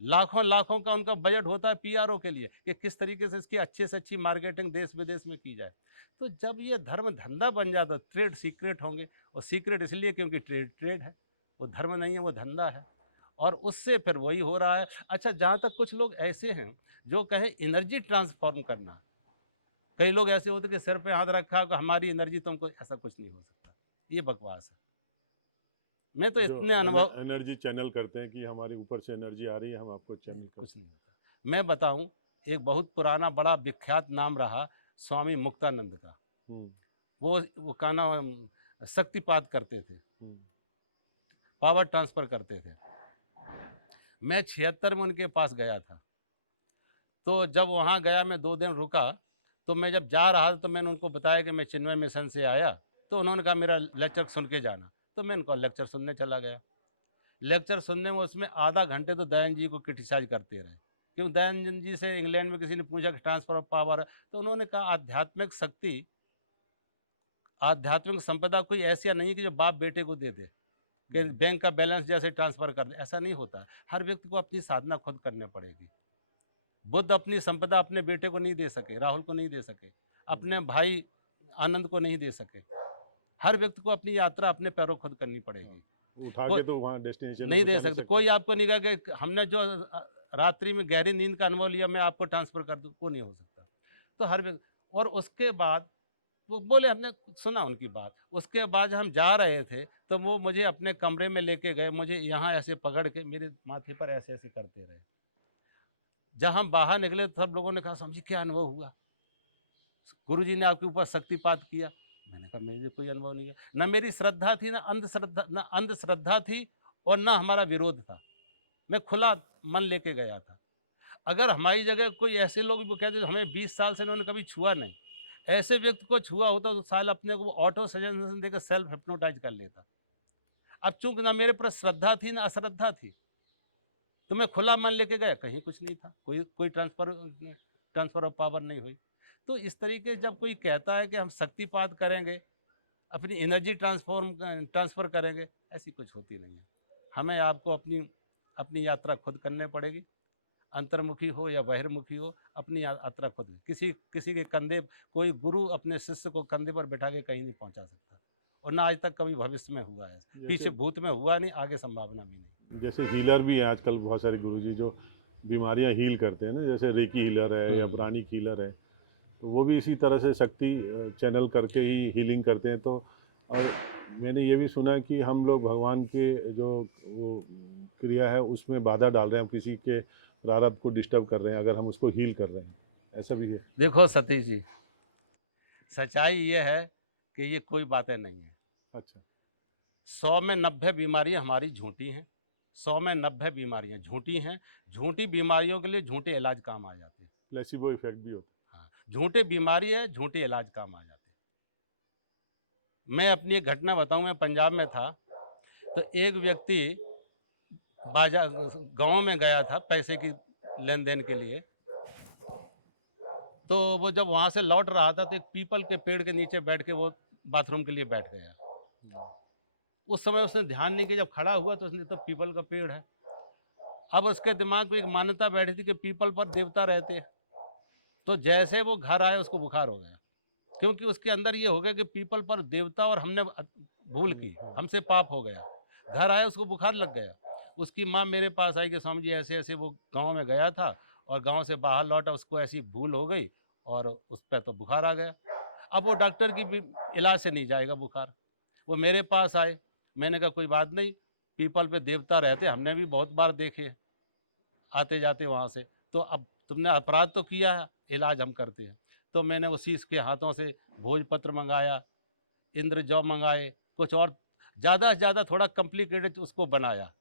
लाखों लाखों का उनका बजट होता है पीआरओ के लिए कि किस तरीके से इसकी अच्छे से अच्छी मार्केटिंग देश विदेश में की जाए। तो जब ये धर्म धंधा बन जाता है, ट्रेड सीक्रेट होंगे, और सीक्रेट इसलिए क्योंकि ट्रेड ट्रेड है, वो धर्म नहीं है, वो धंधा है। और उससे फिर वही हो रहा है। अच्छा, जहाँ तक कुछ लोग ऐसे हैं जो कहें एनर्जी ट्रांसफॉर्म करना, कई लोग ऐसे होते कि सिर पे हाथ रखा कि हमारी एनर्जी तुमको, ऐसा कुछ नहीं हो सकता, ये बकवास है। मैं तो जो इतने अनुभव, एनर्जी चैनल करते हैं कि हमारे ऊपर से एनर्जी आ रही है, हम आपको चैनल कर कुछ सकते नहीं होता। मैं बताऊं, एक बहुत पुराना बड़ा विख्यात नाम रहा स्वामी मुक्तानंद का। हैं। वो का नाम शक्तिपात करते थे, हम्म, पावर ट्रांसफर करते थे। मैं 76 में उनके पास गया था। तो जब वहाँ गया, मैं 2 दिन रुका। तो मैं जब जा रहा था तो मैंने उनको बताया कि मैं चिन्मय मिशन से आया। तो उन्होंने कहा मेरा लेक्चर सुन के जाना। तो मैं उनका लेक्चर सुनने चला गया। लेक्चर सुनने में उसमें आधा घंटे तो दयानंद जी को क्रिटिसाइज करते रहे, क्योंकि दयानंद जी से इंग्लैंड में किसी ने पूछा कि ट्रांसफर ऑफ पावर है, तो उन्होंने कहा आध्यात्मिक शक्ति, आध्यात्मिक संपदा कोई ऐसी नहीं है कि जो बाप बेटे को दे दे, कि बैंक का बैलेंस जैसे ट्रांसफर कर दे, ऐसा नहीं होता। हर व्यक्ति को अपनी साधना खुद करनी पड़ेगी। बुद्ध अपनी संपदा अपने बेटे को नहीं दे सके, राहुल को नहीं दे सके, अपने भाई आनंद को नहीं दे सके। हर व्यक्ति को अपनी यात्रा अपने पैरों खुद करनी पड़ेगी। उठा कोई के तो वहाँ डेस्टिनेशन में नहीं दे पहुंचा नहीं सकते, सकते। कोई आपको नहीं कहा कि हमने जो रात्रि में गहरी नींद का अनुभव लिया मैं आपको ट्रांसफर कर दूं, वो नहीं हो सकता। तो हर व्यक्ति, और उसके बाद वो बोले, हमने सुना उनकी बात। उसके बाद हम जा रहे थे तो वो मुझे अपने कमरे में लेके गए, मुझे यहाँ ऐसे पकड़ के मेरे माथे पर ऐसे ऐसे करते रहे। जब हम बाहर निकले तो सब लोगों ने कहा समझी क्या अनुभव हुआ, गुरुजी ने आपके ऊपर शक्तिपात किया। मैंने कहा मेरे कोई अनुभव नहीं है, न मेरी श्रद्धा थी, न अंधश्रद्धा, न अंधश्रद्धा थी, और न हमारा विरोध था। मैं खुला मन लेके गया था। अगर हमारी जगह कोई ऐसे लोग भी कहते हमें 20 साल से इन्होंने कभी छुआ नहीं, ऐसे व्यक्ति को छुआ होता तो साल अपने को ऑटो सजेशन देकर सेल्फ हिप्नोटाइज कर लेता। अब चूंकि ना मेरे पर श्रद्धा थी ना अश्रद्धा थी, तो मैं खुला मन लेके गया, कहीं कुछ नहीं था, कोई कोई ट्रांसफर ऑफ पावर नहीं हुई। तो इस तरीके से जब कोई कहता है कि हम शक्तिपात करेंगे, अपनी एनर्जी ट्रांसफर करेंगे, ऐसी कुछ होती नहीं है। हमें आपको अपनी अपनी यात्रा खुद करनी पड़ेगी। अंतर्मुखी हो या बहिर्मुखी हो, अपनी यात्रा खुद, किसी किसी के कंधे, कोई गुरु अपने शिष्य को कंधे पर बैठा के कहीं नहीं पहुंचा सकता, और ना आज तक कभी भविष्य में हुआ है, पीछे जैसे भूत में हुआ नहीं, आगे संभावना भी नहीं। जैसे हीलर भी हैं आजकल बहुत सारे गुरुजी जो बीमारियां हील करते हैं ना, जैसे रेकी हीलर है या प्राणिक हीलर है, तो वो भी इसी तरह से शक्ति चैनल करके ही हीलिंग करते हैं। तो और मैंने ये भी सुना कि हम लोग भगवान के जो वो क्रिया है उसमें बाधा डाल रहे हैं, हम किसी के प्रारब्ध को डिस्टर्ब कर रहे हैं अगर हम उसको हील कर रहे हैं, ऐसा भी है। देखो सतीश जी, सच्चाई ये है कि ये कोई बातें नहीं है। अच्छा। 100 में 90 बीमारियां हमारी झूठी हैं, 100 में 90 बीमारियां झूठी हैं। झूठी बीमारियों के लिए झूठे इलाज काम आ जाते हैं। प्लेसिबो इफेक्ट भी होता हाँ, झूठे बीमारी है, झूठे इलाज काम आ जाते हैं। मैं अपनी एक घटना बताऊं, मैं पंजाब में था, तो एक व्यक्ति बाजार गांव में गया था पैसे की लेन देन के लिए, तो वो जब वहां से लौट रहा था तो एक पीपल के पेड़ के नीचे बैठ के वो बाथरूम के लिए बैठ गया। है। उस समय उसने ध्यान नहीं किया, जब खड़ा हुआ तो उसने, तो पीपल का पेड़ है। अब उसके दिमाग में एक मान्यता बैठी थी कि पीपल पर देवता रहते हैं। तो जैसे वो घर आया उसको बुखार हो गया, क्योंकि उसके अंदर ये हो गया कि पीपल पर देवता, और हमने भूल की, हमसे पाप हो गया। घर आया उसको बुखार लग गया। उसकी माँ मेरे पास आई कि स्वामी जी ऐसे ऐसे वो गांव में गया था और गांव से बाहर लौटा, उसको ऐसी भूल हो गई और उस पर तो बुखार आ गया। अब वो डॉक्टर की भी इलाज से नहीं जाएगा बुखार। वो मेरे पास आए, मैंने कहा कोई बात नहीं, पीपल पे देवता रहते, हमने भी बहुत बार देखे हैं आते जाते वहाँ से, तो अब तुमने अपराध तो किया है, इलाज हम करते हैं। तो मैंने उसी के हाथों से भोजपत्र मंगाया, इंद्र जौ मंगाए, कुछ और ज़्यादा से ज़्यादा थोड़ा कॉम्प्लिकेटेड उसको बनाया,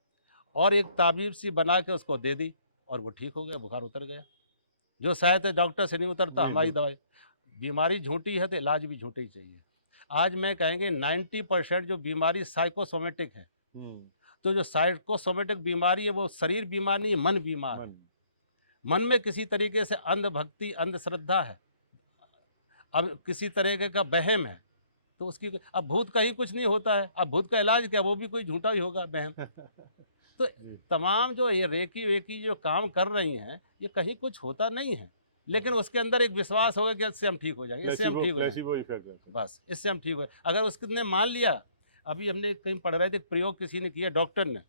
और एक ताबीब सी बना के उसको दे दी, और वो ठीक हो गया, बुखार उतर गया। जो शायद डॉक्टर से नहीं उतरता, नहीं हमारी नहीं। दवाई। बीमारी झूठी है तो इलाज भी झूठा ही चाहिए। आज मैं कहेंगे 90% जो बीमारी साइकोसोमेटिक है, तो जो साइकोसोमेटिक बीमारी है वो शरीर बीमार नहीं है, मन बीमार है। मन। मन में किसी तरीके से अंधभक्ति, अंधश्रद्धा है, अब किसी तरीके का वहम है, तो उसकी, अब भूत का ही कुछ नहीं होता है, अब भूत का इलाज क्या, वो भी कोई झूठा ही होगा वहम। तो जी। तमाम जो ये रेकी वेकी जो काम कर रही हैं, ये कहीं कुछ होता नहीं है, लेकिन उसके अंदर एक विश्वास होगा कि इससे हम ठीक हो जाएंगे, इससे हम प्लेसिबो ठीक हो जाएंगे, प्लेसिबो इफेक्ट रहता है। बस इससे हम ठीक हो। अगर उसने मान लिया, अभी हमने कहीं पढ़ रहे थे, प्रयोग किसी ने किया, डॉक्टर ने,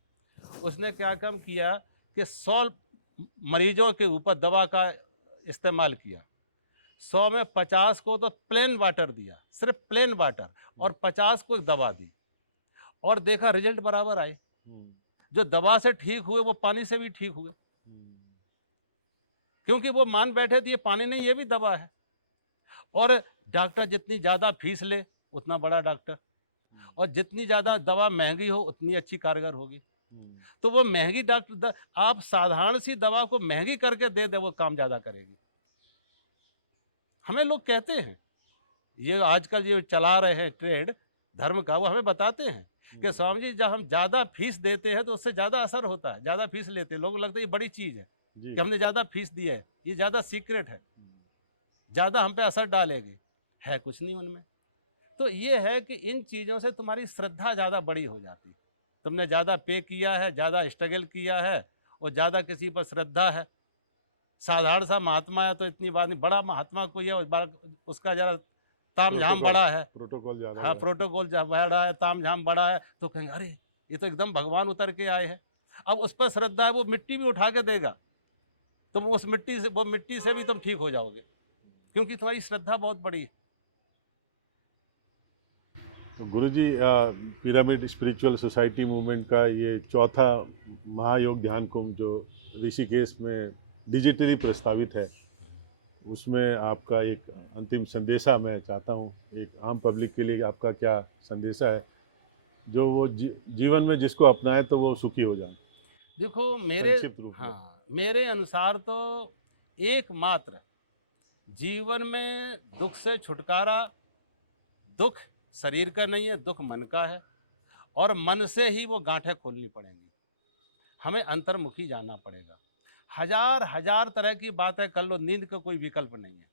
उसने क्या काम किया कि 100 मरीजों के ऊपर दवा का इस्तेमाल किया, 100 में 50 को तो प्लेन वाटर दिया, सिर्फ प्लेन वाटर, और 50 को दवा दी, और देखा रिजल्ट बराबर आए। जो दवा से ठीक हुए वो पानी से भी ठीक हुए, क्योंकि वो मान बैठे थे ये पानी नहीं, ये भी दवा है। और डॉक्टर जितनी ज्यादा फीस ले उतना बड़ा डॉक्टर, और जितनी ज्यादा दवा महंगी हो उतनी अच्छी कारगर होगी। तो वो महंगी डॉक्टर, आप साधारण सी दवा को महंगी करके दे दे, वो काम ज्यादा करेगी। हमें लोग कहते हैं, ये आजकल ये चला रहे हैं ट्रेड धर्म का, वो हमें बताते हैं कि स्वामी जी जब हम ज्यादा फीस देते हैं तो उससे ज्यादा असर होता है। ज्यादा फीस लेते हैं, लोग लगता है ये बड़ी चीज है जी। कि हमने ज्यादा फीस दी है, ये ज्यादा सीक्रेट है, ज्यादा हम पे असर डालेगी, है कुछ नहीं उनमें। तो ये है कि इन चीजों से तुम्हारी श्रद्धा ज्यादा बड़ी हो जाती है। तुमने ज्यादा पे किया है, ज्यादा स्ट्रगल किया है, और ज्यादा किसी पर श्रद्धा है। साधारण सा महात्मा है तो इतनी बात नहीं, बड़ा महात्मा कोई है उसका जरा ताम झाम बड़ा है, प्रोटोकॉल ज्यादा हाँ है। प्रोटोकॉल बड़ा है, ताम झाम बड़ा है, तो कहेंगे अरे ये तो एकदम भगवान उतर के आए हैं। अब उस पर श्रद्धा है, वो मिट्टी भी उठा के देगा, तुम उस मिट्टी से, वो मिट्टी से भी तुम ठीक हो जाओगे, क्योंकि तुम्हारी श्रद्धा बहुत बड़ी है। तो गुरुजी, पिरामिड स्पिरिचुअल सोसाइटी मूवमेंट का ये चौथा महायोग ध्यान कुंभ जो ऋषिकेश में डिजिटली प्रस्तावित है, उसमें आपका एक अंतिम संदेशा मैं चाहता हूँ, एक आम पब्लिक के लिए आपका क्या संदेशा है, जो वो जीवन में जिसको अपनाए तो वो सुखी हो जाए। देखो मेरे, संक्षिप्त रूप में। हाँ मेरे अनुसार तो एकमात्र जीवन में दुख से छुटकारा, दुख शरीर का नहीं है, दुख मन का है, और मन से ही वो गांठें खोलनी पड़ेंगी। हमें अंतर्मुखी जाना पड़ेगा। हजार हजार तरह की बातें कर लो, नींद का कोई विकल्प नहीं है।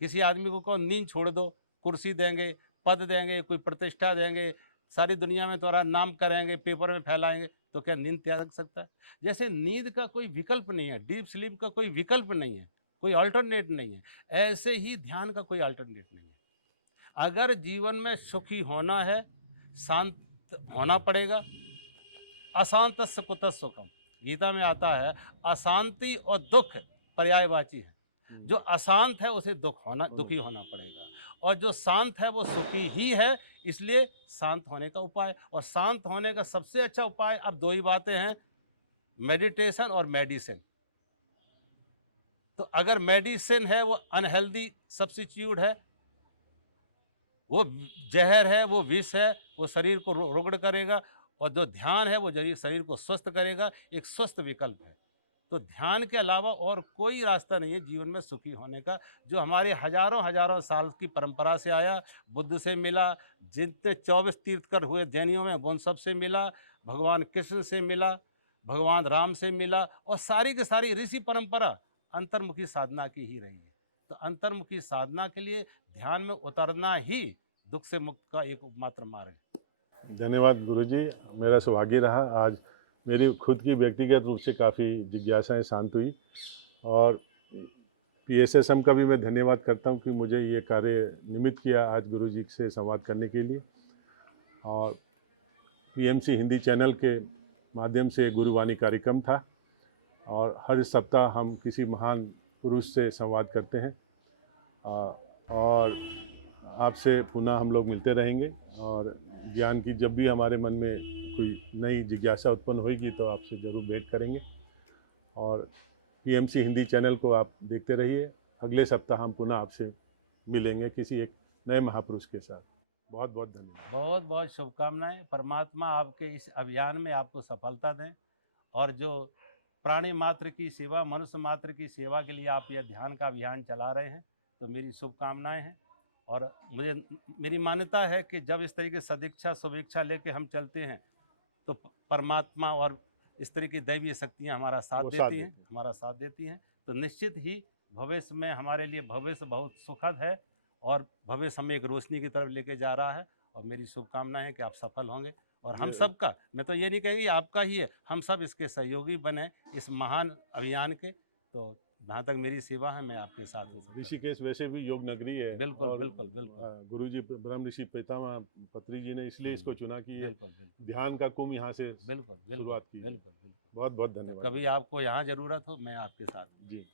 किसी आदमी को कहो नींद छोड़ दो, कुर्सी देंगे, पद देंगे, कोई प्रतिष्ठा देंगे, सारी दुनिया में तुम्हारा नाम करेंगे, पेपर में फैलाएंगे, तो क्या नींद त्याग सकता है? जैसे नींद का कोई विकल्प नहीं है, डीप स्लीप का कोई विकल्प नहीं है, कोई अल्टरनेट नहीं है, ऐसे ही ध्यान का कोई अल्टरनेट नहीं है। अगर जीवन में सुखी होना है, शांत होना पड़ेगा। अशांतस्य कुतः सुखम, गीता में आता है, अशांति और दुख पर्यायवाची है। जो अशांत है उसे दुखी होना पड़ेगा, और जो शांत है वो सुखी ही है। इसलिए शांत होने का उपाय, और शांत होने का सबसे अच्छा उपाय, अब दो ही बातें हैं, मेडिटेशन और मेडिसिन। तो अगर मेडिसिन है वो अनहेल्दी सब्स्टिट्यूट है, वो जहर है, वो विष है, वो शरीर को रुग्ण करेगा। और जो ध्यान है वो शरीर को स्वस्थ करेगा, एक स्वस्थ विकल्प है। तो ध्यान के अलावा और कोई रास्ता नहीं है जीवन में सुखी होने का, जो हमारे हजारों हजारों साल की परंपरा से आया। बुद्ध से मिला, जितने 24 तीर्थकर हुए जैनियों में उन सब से मिला, भगवान कृष्ण से मिला, भगवान राम से मिला, और सारी की सारी ऋषि परंपरा अंतर्मुखी साधना की ही रही है। तो अंतर्मुखी साधना के लिए ध्यान में उतरना ही दुख से मुक्त का एकमात्र मार्ग है। धन्यवाद गुरुजी, मेरा सौभाग्य रहा आज मेरी खुद की व्यक्तिगत रूप से काफ़ी जिज्ञासाएं शांत हुई, और PSSM का भी मैं धन्यवाद करता हूं कि मुझे ये कार्य निमित्त किया आज गुरुजी से संवाद करने के लिए। और PMC हिंदी चैनल के माध्यम से गुरुवाणी कार्यक्रम था, और हर सप्ताह हम किसी महान पुरुष से संवाद करते हैं, और आपसे पुनः हम लोग मिलते रहेंगे। और ज्ञान की जब भी हमारे मन में कोई नई जिज्ञासा उत्पन्न होगी तो आपसे ज़रूर भेंट करेंगे। और PMC हिंदी चैनल को आप देखते रहिए। अगले सप्ताह हम पुनः आपसे मिलेंगे किसी एक नए महापुरुष के साथ। बहुत बहुत धन्यवाद। बहुत बहुत शुभकामनाएं। परमात्मा आपके इस अभियान में आपको सफलता दें, और जो प्राणी मात्र की सेवा, मनुष्य मात्र की सेवा के लिए आप यह ध्यान का अभियान चला रहे हैं, तो मेरी शुभकामनाएं हैं। और मेरी मान्यता है कि जब इस तरीके सदिच्छा शुभेच्छा लेके हम चलते हैं, तो परमात्मा और इस तरह की दैवीय शक्तियाँ हमारा साथ देती हैं। तो निश्चित ही भविष्य में हमारे लिए भविष्य बहुत सुखद है, और भविष्य हमें एक रोशनी की तरफ लेके जा रहा है। और मेरी शुभकामनाएं है कि आप सफल होंगे, और हम सब का, मैं तो ये नहीं कहेंगे आपका ही है, हम सब इसके सहयोगी बने इस महान अभियान के। तो जहाँ तक मेरी सेवा है, मैं आपके साथ हूँ। ऋषिकेश वैसे भी योग नगरी है, बिल्कुल, और बिल्कुल, बिल्कुल। गुरुजी ब्रह्म ऋषि पितामह पत्री जी ने इसलिए इसको चुना कि ये बिल्कुल, बिल्कुल, ध्यान का कुंभ यहाँ से बिल्कुल, शुरुआत की है। बिल्कुल, बिल्कुल। बहुत बहुत धन्यवाद। कभी आपको यहाँ ज़रूरत हो, मैं आपके साथ हूँ। जी।